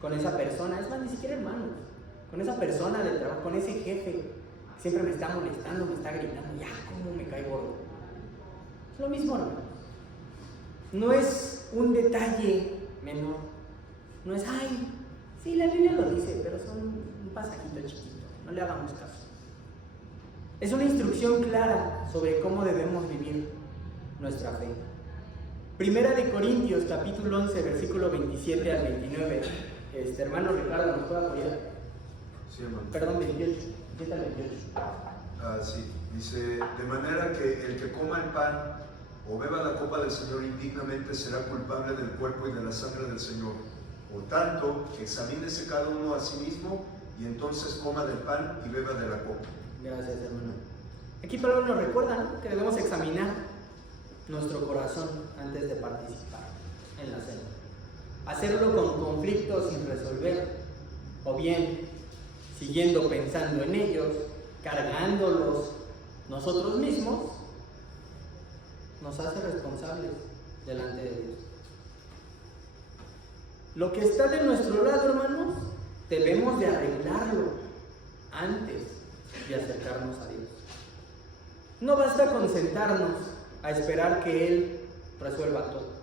Con esa persona, es más, ni siquiera hermanos, con esa persona del trabajo, con ese jefe que siempre me está molestando, me está gritando, ya, cómo me cae gordo. Es lo mismo, hermano. No es un detalle menor, no es, ay, sí, la Biblia lo dice, pero son un pasajito chiquito, no le hagamos caso. Es una instrucción clara sobre cómo debemos vivir nuestra fe. Primera de Corintios, capítulo 11, versículo 27 al 29. Hermano Ricardo, ¿nos puede apoyar? Sí, hermano. Perdón, 28. ¿Qué tal 28? Sí, dice, de manera que el que coma el pan o beba la copa del Señor indignamente será culpable del cuerpo y de la sangre del Señor. Por tanto, examínese cada uno a sí mismo y entonces coma del pan y beba de la copa. Gracias, hermano. Aquí Pablo nos recuerda, ¿no?, que debemos examinar nuestro corazón antes de participar en la cena. Hacerlo con conflictos sin resolver, o bien siguiendo pensando en ellos, cargándolos nosotros mismos, nos hace responsables delante de Dios. Lo que está de nuestro lado, hermanos, debemos de arreglarlo antes de acercarnos a Dios. No basta con sentarnos a esperar que Él resuelva todo.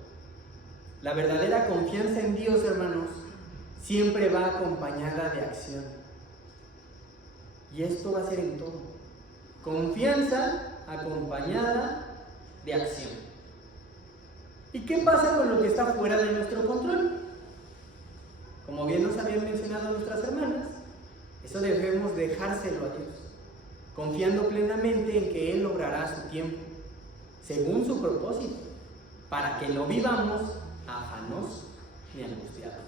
La verdadera confianza en Dios, hermanos, siempre va acompañada de acción. Y esto va a ser en todo. Confianza acompañada de acción. ¿Y qué pasa con lo que está fuera de nuestro control? Como bien nos habían mencionado nuestras hermanas, eso debemos dejárselo a Dios, confiando plenamente en que Él logrará su tiempo, según su propósito, para que no vivamos afanosos ni angustiados.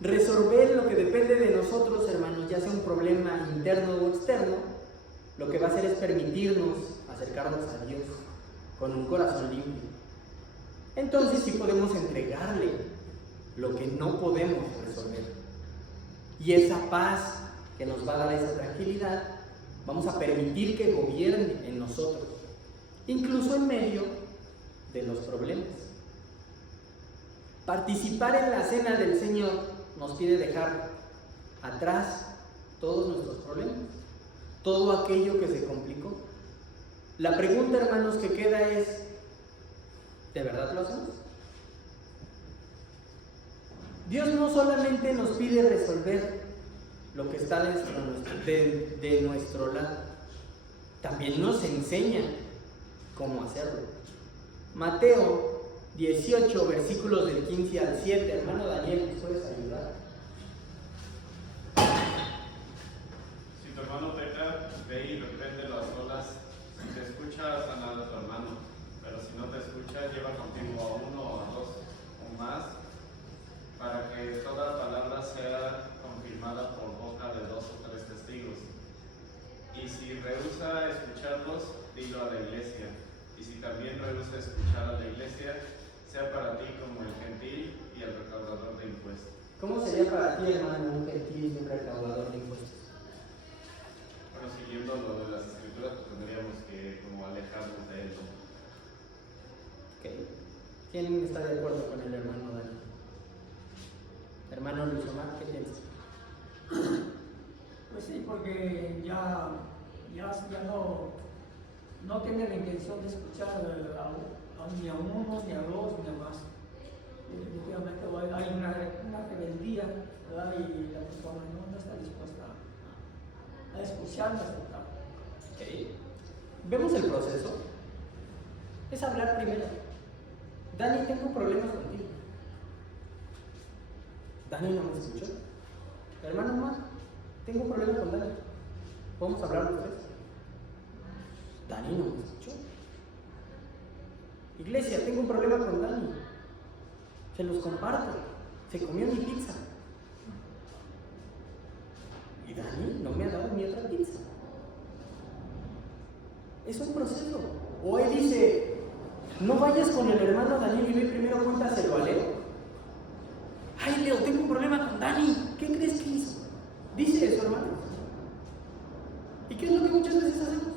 Resolver lo que depende de nosotros, hermanos, ya sea un problema interno o externo, lo que va a hacer es permitirnos acercarnos a Dios con un corazón limpio. Entonces sí podemos entregarle lo que no podemos resolver. Y esa paz que nos va a dar esa tranquilidad, vamos a permitir que gobierne en nosotros, incluso en medio de los problemas. Participar en la cena del Señor nos pide dejar atrás todos nuestros problemas, todo aquello que se complicó. La pregunta, hermanos, que queda es, ¿de verdad lo hacemos? Dios no solamente nos pide resolver lo que está de nuestro lado, también nos enseña cómo hacerlo. Mateo 18, versículos del 15 al 7. Hermano Daniel, ¿nos puedes ayudar? Si tu hermano peca, ve y repréndelo a solas. Si te escucha, sana a tu hermano. Pero si no te escucha, lleva contigo a uno o a dos o más, para que toda palabra sea confirmada por boca de 2 o 3 testigos. Y si rehúsa escucharlos, dilo a la iglesia. Y si también rehúsa escuchar a la iglesia, sea para ti como el gentil y el recaudador de impuestos. ¿Cómo sería para ti, hermano, un gentil y un recaudador de impuestos? Bueno, siguiendo lo de las escrituras, pues tendríamos que como alejarnos de él. Okay. ¿Quién está de acuerdo con el hermano Daniel? Hermano Luis Omar, ¿qué piensas? Pues sí, porque ya no tiene la intención de escuchar ni a uno, ni a dos, ni a más. Definitivamente hay una rebeldía, ¿verdad? Y la persona no está dispuesta a escuchar, a aceptar. Okay. Vemos el proceso. Es hablar primero. Dani, tengo problemas contigo. Dani no me escuchó. Hermano Omar, tengo problemas con Dani. ¿Podemos hablar los tres? Dani no me escuchó. Iglesia, tengo un problema con Dani. Se los comparto. Se comió mi pizza. Y Dani no me ha dado mi otra pizza. Es un proceso. O él dice, no vayas con el hermano Daniel y ve primero, cuéntaselo a Leo. Ay, Leo, tengo un problema con Dani. ¿Qué crees que hizo? Dice eso, hermano. ¿Y qué es lo que muchas veces hacemos?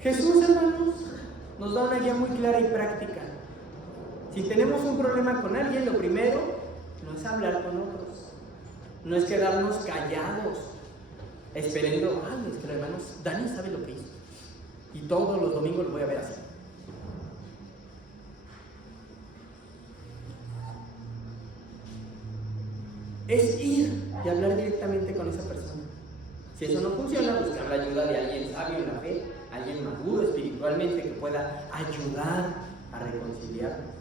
Jesús, hermanos, nos da una guía muy clara y práctica. Si tenemos un problema con alguien, lo primero no es hablar con otros. No es quedarnos callados, esperando, es que el hermano Dani sabe lo que hizo. Y todos los domingos lo voy a ver así. Es ir y hablar directamente con esa persona. Si eso no funciona, buscar la ayuda de alguien sabio en la fe, alguien maduro espiritualmente que pueda ayudar a reconciliarnos.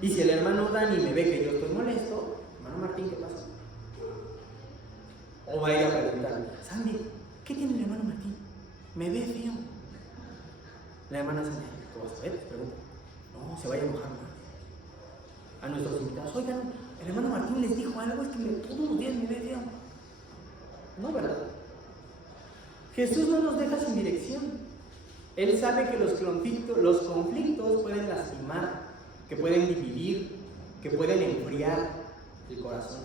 Y si el hermano Dani me ve que yo estoy molesto, hermano Martín, ¿qué pasa? O va a ir a preguntarle, Sandy, ¿qué tiene el hermano Martín? Me ve feo. La hermana Sandy, ¿tú vas a ver? Pregunta. No, se vaya a enojar más. A nuestros invitados, oigan, el hermano Martín les dijo algo, es que todos los días me ve feo. No, ¿verdad? Jesús no nos deja sin dirección. Él sabe que los conflictos pueden lastimar, que pueden dividir, que pueden enfriar el corazón.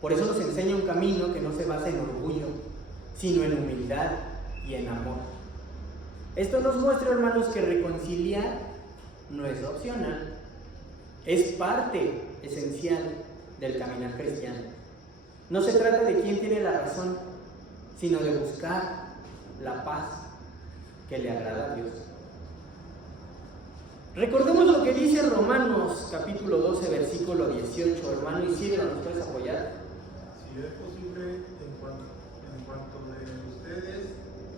Por eso nos enseña un camino que no se basa en orgullo, sino en humildad y en amor. Esto nos muestra, hermanos, que reconciliar no es opcional, es parte esencial del caminar cristiano. No se trata de quién tiene la razón, sino de buscar la paz que le agrada a Dios. Recordemos lo que dice Romanos capítulo 12, versículo 18. Hermano Isidro, ¿nos puedes apoyar? Si es posible, en cuanto de ustedes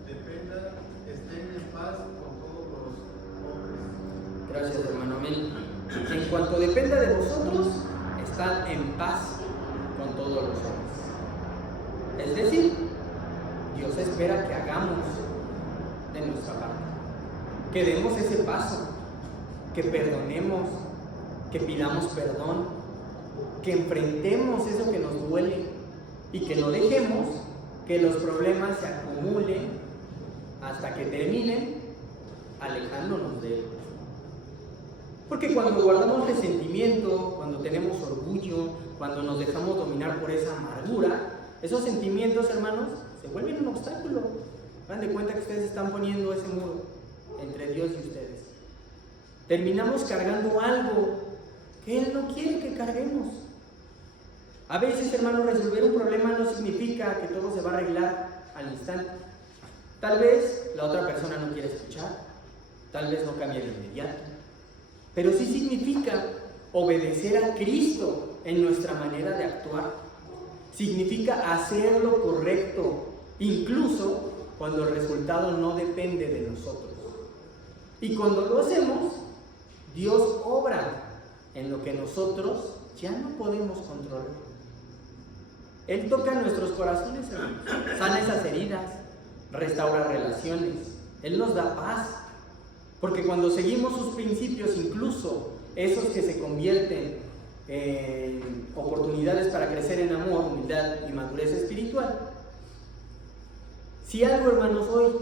dependa, estén en paz con todos los hombres. Gracias, hermano. Amén. En cuanto dependa de vosotros, estad en paz con todos los hombres. Es decir, Dios espera que hagamos de nuestra parte, que demos ese paso, que perdonemos, que pidamos perdón, que enfrentemos eso que nos duele y que no dejemos que los problemas se acumulen hasta que terminen alejándonos de Él. Porque cuando guardamos resentimiento, cuando tenemos orgullo, cuando nos dejamos dominar por esa amargura, esos sentimientos, hermanos, se vuelven un obstáculo. Dan de cuenta que ustedes están poniendo ese muro entre Dios y ustedes. Terminamos cargando algo que Él no quiere que carguemos. A veces, hermanos, resolver un problema no significa que todo se va a arreglar al instante. Tal vez la otra persona no quiere escuchar, tal vez no cambie de inmediato, pero sí significa obedecer a Cristo en nuestra manera de actuar. Significa hacer lo correcto, incluso cuando el resultado no depende de nosotros. Y cuando lo hacemos, Dios obra en lo que nosotros ya no podemos controlar. Él toca nuestros corazones, hermanos, sana esas heridas, restaura relaciones, Él nos da paz, porque cuando seguimos sus principios, incluso esos que se convierten en oportunidades para crecer en amor, humildad y madurez espiritual, si algo, hermanos, hoy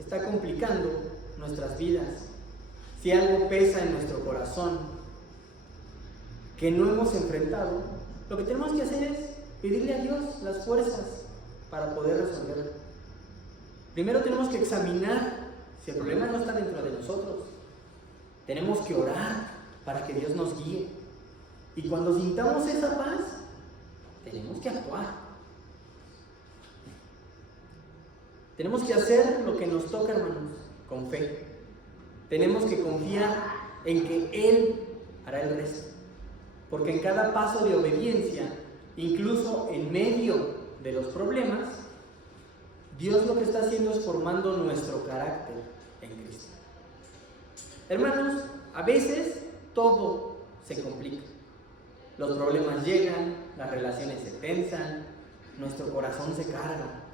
está complicando nuestras vidas, si algo pesa en nuestro corazón que no hemos enfrentado, lo que tenemos que hacer es pedirle a Dios las fuerzas para poder resolverlo. Primero tenemos que examinar si el problema no está dentro de nosotros. Tenemos que orar para que Dios nos guíe. Y cuando sintamos esa paz, tenemos que actuar. Tenemos que hacer lo que nos toca, hermanos, con fe. Tenemos que confiar en que Él hará el resto. Porque en cada paso de obediencia, incluso en medio de los problemas, Dios lo que está haciendo es formando nuestro carácter en Cristo. Hermanos, a veces todo se complica. Los problemas llegan, las relaciones se tensan, nuestro corazón se carga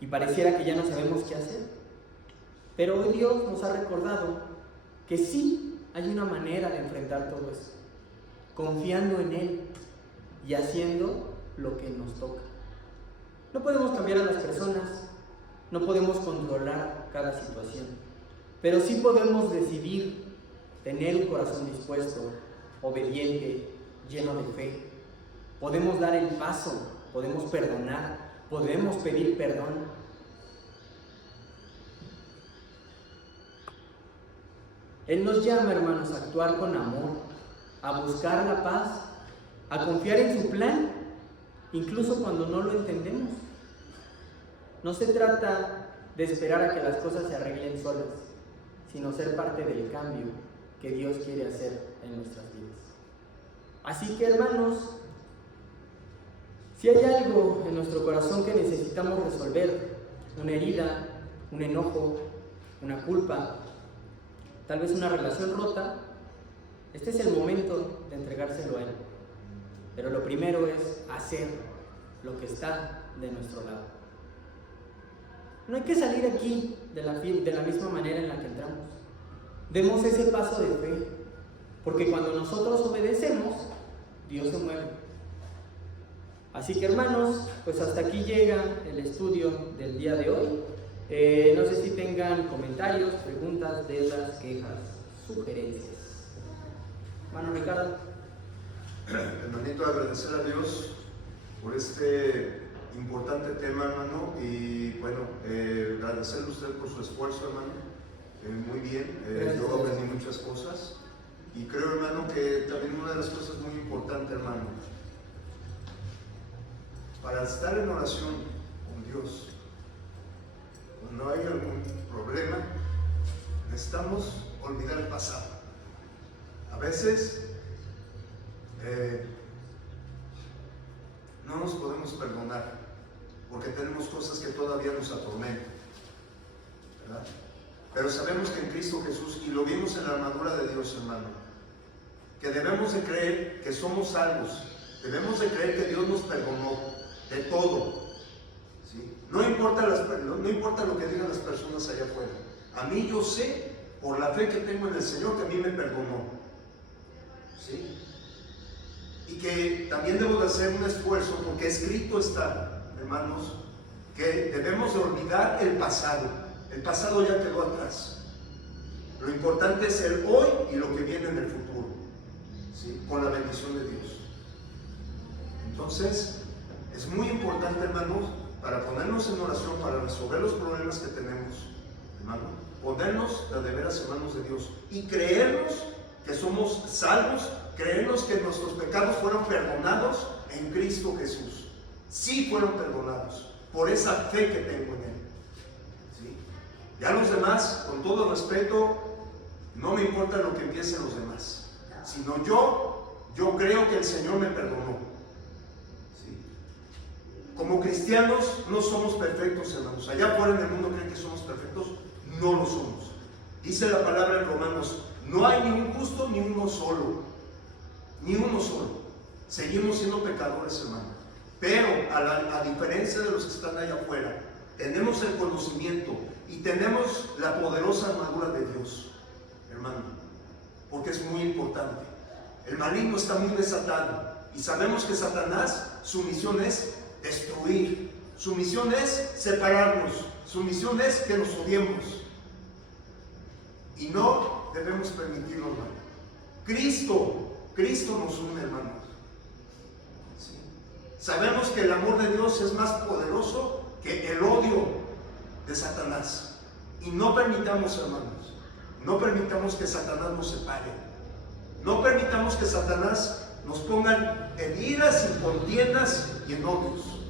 y pareciera que ya no sabemos qué hacer. Pero hoy Dios nos ha recordado que sí hay una manera de enfrentar todo eso, confiando en Él y haciendo lo que nos toca. No podemos cambiar a las personas, no podemos controlar cada situación, pero sí podemos decidir tener un corazón dispuesto, obediente, lleno de fe. Podemos dar el paso, podemos perdonar, podemos pedir perdón. Él nos llama, hermanos, a actuar con amor, a buscar la paz, a confiar en su plan, incluso cuando no lo entendemos. No se trata de esperar a que las cosas se arreglen solas, sino ser parte del cambio que Dios quiere hacer en nuestras vidas. Así que, hermanos, si hay algo en nuestro corazón que necesitamos resolver, una herida, un enojo, una culpa, tal vez una relación rota, este es el momento de entregárselo a Él. Pero lo primero es hacer lo que está de nuestro lado. No hay que salir aquí de la misma manera en la que entramos. Demos ese paso de fe, porque cuando nosotros obedecemos, Dios se mueve. Así que, hermanos, pues hasta aquí llega el estudio del día de hoy. No sé si tengan comentarios, preguntas, dudas, quejas, sugerencias. Hermano Ricardo. Hermanito, agradecer a Dios por este importante tema, hermano, y bueno, agradecerle a usted por su esfuerzo, hermano. Muy bien, yo aprendí muchas cosas y creo, hermano, que también una de las cosas muy importantes, hermano, para estar en oración con Dios, cuando hay algún problema, necesitamos olvidar el pasado. A veces no nos podemos perdonar porque tenemos cosas que todavía nos atormentan, ¿verdad? Pero sabemos que en Cristo Jesús, y lo vimos en la armadura de Dios, hermano, que debemos de creer que somos salvos, debemos de creer que Dios nos perdonó de todo, ¿sí? No importa lo que digan las personas allá afuera. A mí yo sé, por la fe que tengo en el Señor, que a mí me perdonó, ¿sí? Y que también debo de hacer un esfuerzo, porque escrito está, hermanos, que debemos de olvidar el pasado. El pasado ya quedó atrás. Lo importante es el hoy y lo que viene en el futuro, ¿sí? Con la bendición de Dios. Entonces, es muy importante, hermanos, para ponernos en oración, para resolver los problemas que tenemos, hermano, ponernos de veras en manos de Dios y creernos que somos salvos Creemos que nuestros pecados fueron perdonados en Cristo Jesús. Sí fueron perdonados por esa fe que tengo en Él. ¿Sí? Ya los demás, con todo respeto, no me importa lo que piensen los demás, sino yo creo que el Señor me perdonó. ¿Sí? Como cristianos no somos perfectos, hermanos. Allá afuera en el mundo creen que somos perfectos, no lo somos. Dice la palabra en Romanos, no hay ni un justo ni uno solo. Ni uno solo. Seguimos siendo pecadores, hermano. Pero a diferencia de los que están allá afuera, tenemos el conocimiento y tenemos la poderosa armadura de Dios, hermano, porque es muy importante. El maligno está muy desatado y sabemos que Satanás, su misión es destruir, su misión es separarnos, su misión es que nos odiemos, y no debemos permitirlo, hermano. Cristo nos une, hermanos. ¿Sí? Sabemos que el amor de Dios es más poderoso que el odio de Satanás. Y no permitamos, hermanos, no permitamos que Satanás nos separe. No permitamos que Satanás nos ponga en iras, en contiendas y en odios.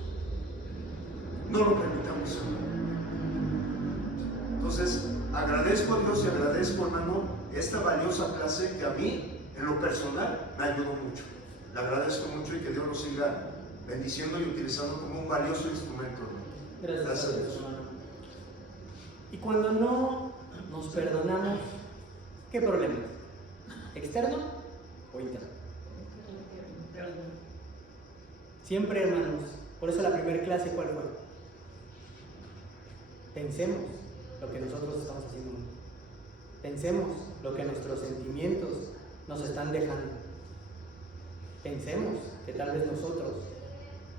No lo permitamos, hermano. Entonces, agradezco a Dios y agradezco, hermano, esta valiosa clase que a mí, en lo personal, me ayudó mucho. Le agradezco mucho y que Dios lo siga bendiciendo y utilizando como un valioso instrumento, hermano. Gracias a Dios, hermano. Y cuando no nos perdonamos, ¿qué problema? ¿Externo o interno? Siempre, hermanos, por eso la primera clase, ¿cuál fue? Pensemos lo que nosotros estamos haciendo. Pensemos lo que nuestros sentimientos nos están dejando. Pensemos que tal vez nosotros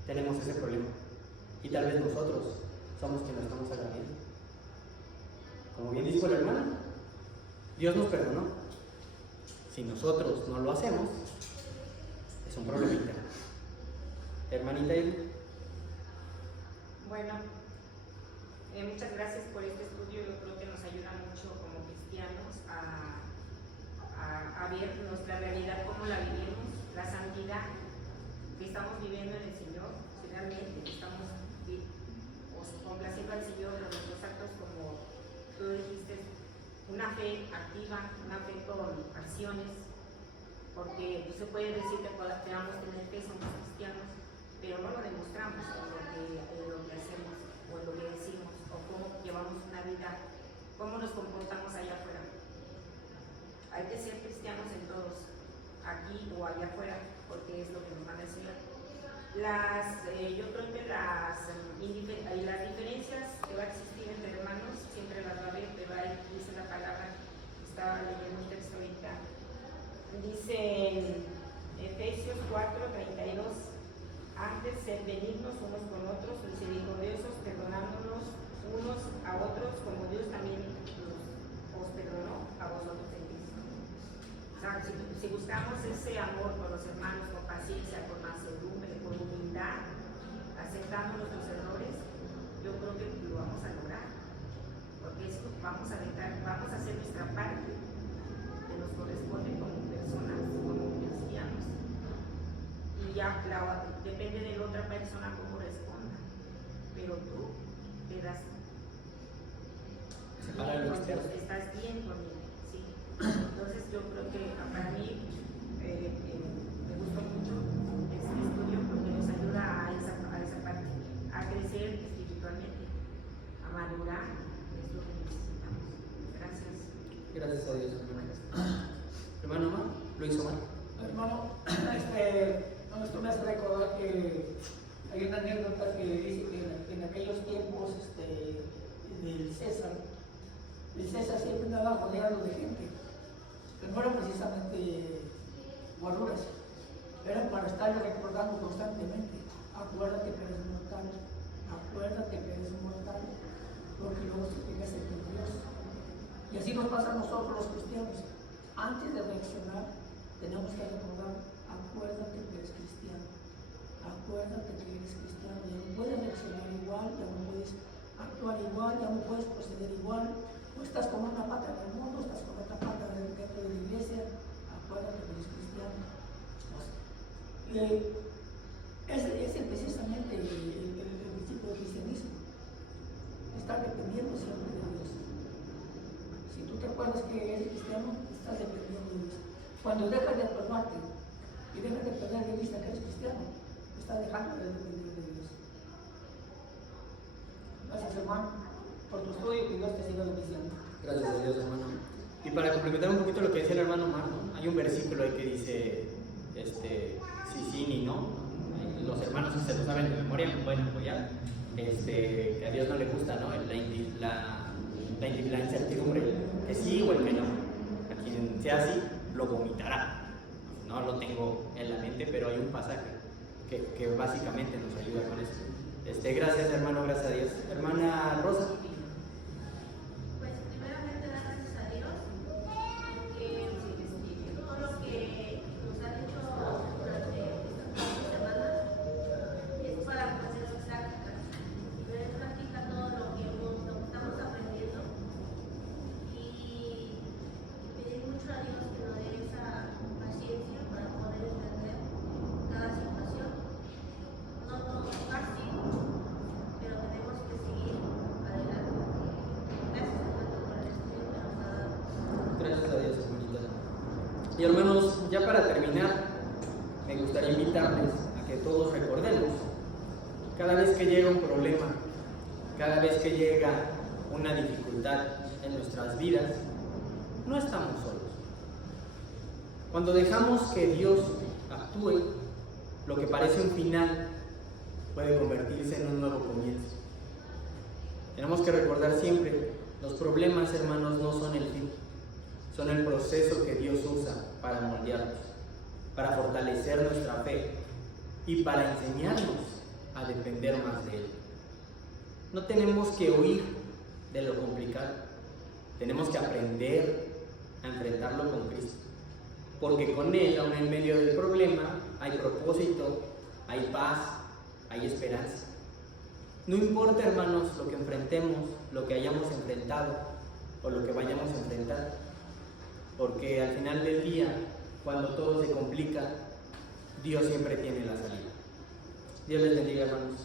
tenemos ese problema y tal vez nosotros somos quienes lo estamos agravando. Como bien dijo el hermano, Dios nos perdonó. Si nosotros no lo hacemos, es un problema interno. Hermanita Irma. Bueno, muchas gracias por este estudio. Yo creo que nos ayuda mucho como cristianos a ver nuestra realidad, cómo la vivimos, la santidad que estamos viviendo en el Señor, si realmente estamos complaciendo al Señor en nuestros actos, como tú dijiste, una fe activa, una fe con acciones, porque se puede decir que podamos tener fe, somos cristianos, pero no lo demostramos en lo que hacemos, o en lo que decimos, o cómo llevamos una vida, cómo nos comportamos allá afuera. Hay que ser cristianos en todos, aquí o allá afuera, porque es lo que nos manda el Señor. Yo creo que las diferencias que va a existir entre hermanos siempre las va a haber, pero ahí dice la palabra, estaba leyendo un texto ahorita, dice en Efesios 4:32, antes sed benignos unos con otros, misericordiosos, perdonándonos unos a otros, como Dios también os perdonó a vosotros en Cristo. O sea, si buscamos ese amor por los hermanos, con paciencia, con mansedumbre, con humildad, aceptando nuestros errores, yo creo que lo vamos a lograr. Porque esto vamos a hacer nuestra parte que nos corresponde como personas, como cristianos. Y ya depende de la otra persona cómo responda. Pero tú te das. Estás bien conmigo, ¿sí? Entonces yo creo que para mí me gustó mucho este estudio porque nos ayuda a esa parte, a crecer espiritualmente, a madurar, es lo que necesitamos. Gracias. Gracias a Dios, hermano. Hermano Omar, Luis Omar. Hermano, esto me hace recordar que hay una anécdota que dice que en aquellos tiempos del César, el César siempre andaba rodeado de gente, pero no eran precisamente guaruras, eran para estarle recordando constantemente: acuérdate que eres mortal, acuérdate que eres mortal, porque luego se tiene ese Dios. Y así nos pasa a nosotros los cristianos. Antes de reaccionar, tenemos que recordar: acuérdate que eres cristiano, acuérdate que eres cristiano. Ya no puedes reaccionar igual, ya no puedes actuar igual, ya no puedes proceder igual. No estás con una pata en el mundo, estás con otra pata dentro de la iglesia. Acuérdate que eres cristiano. Es precisamente el principio del cristianismo. Estar dependiendo siempre de Dios. Si tú te acuerdas que eres cristiano, estás dependiendo de Dios. Cuando dejas de formarte y dejas de perder de vista que eres cristiano, estás dejando de depender de Dios. Gracias, hermano, por tu estudio, que Dios te siga bendiciendo. Gracias a Dios, hermano. Y para complementar un poquito lo que decía el hermano Mar, ¿no? Hay un versículo ahí que dice, sí, ni no. Los hermanos, si se lo saben de memoria, me pueden apoyar. Que a Dios no le gusta, ¿no? La incertidumbre, que sí o el que no. A quien sea así, lo vomitará. No lo tengo en la mente, pero hay un pasaje que básicamente nos ayuda con eso. Gracias, hermano, gracias a Dios. Hermana Rosa. Pues primeramente gracias a Dios, porque todo lo que nos ha dicho durante estas semanas es para hacer prácticas, poner en práctica todo lo que estamos aprendiendo y pedir mucho a Dios que nos dé esa paciencia para poder entender cada situación. No todo es fácil, pero tenemos que seguir adelante. Gracias a Dios por el estudio que nos ha dado. Gracias a Dios, hermanita. Y hermanos, ya para terminar, me gustaría invitarles a que todos recordemos, cada vez que llega un problema, cada vez que llega una dificultad en nuestras vidas, no estamos solos. Cuando dejamos que Dios actúe, lo que parece un final puede convertirse en un nuevo comienzo. Tenemos que recordar siempre, los problemas, hermanos, no son el fin, son el proceso que Dios usa para moldearnos, para fortalecer nuestra fe y para enseñarnos a depender más de Él. No tenemos que huir de lo complicado, tenemos que aprender a enfrentarlo con Cristo, porque con Él, aún en medio del problema, hay propósito, hay paz, hay esperanza. No importa, hermanos, lo que enfrentemos, lo que hayamos enfrentado o lo que vayamos a enfrentar, porque al final del día, cuando todo se complica, Dios siempre tiene la salida. Dios les bendiga, hermanos.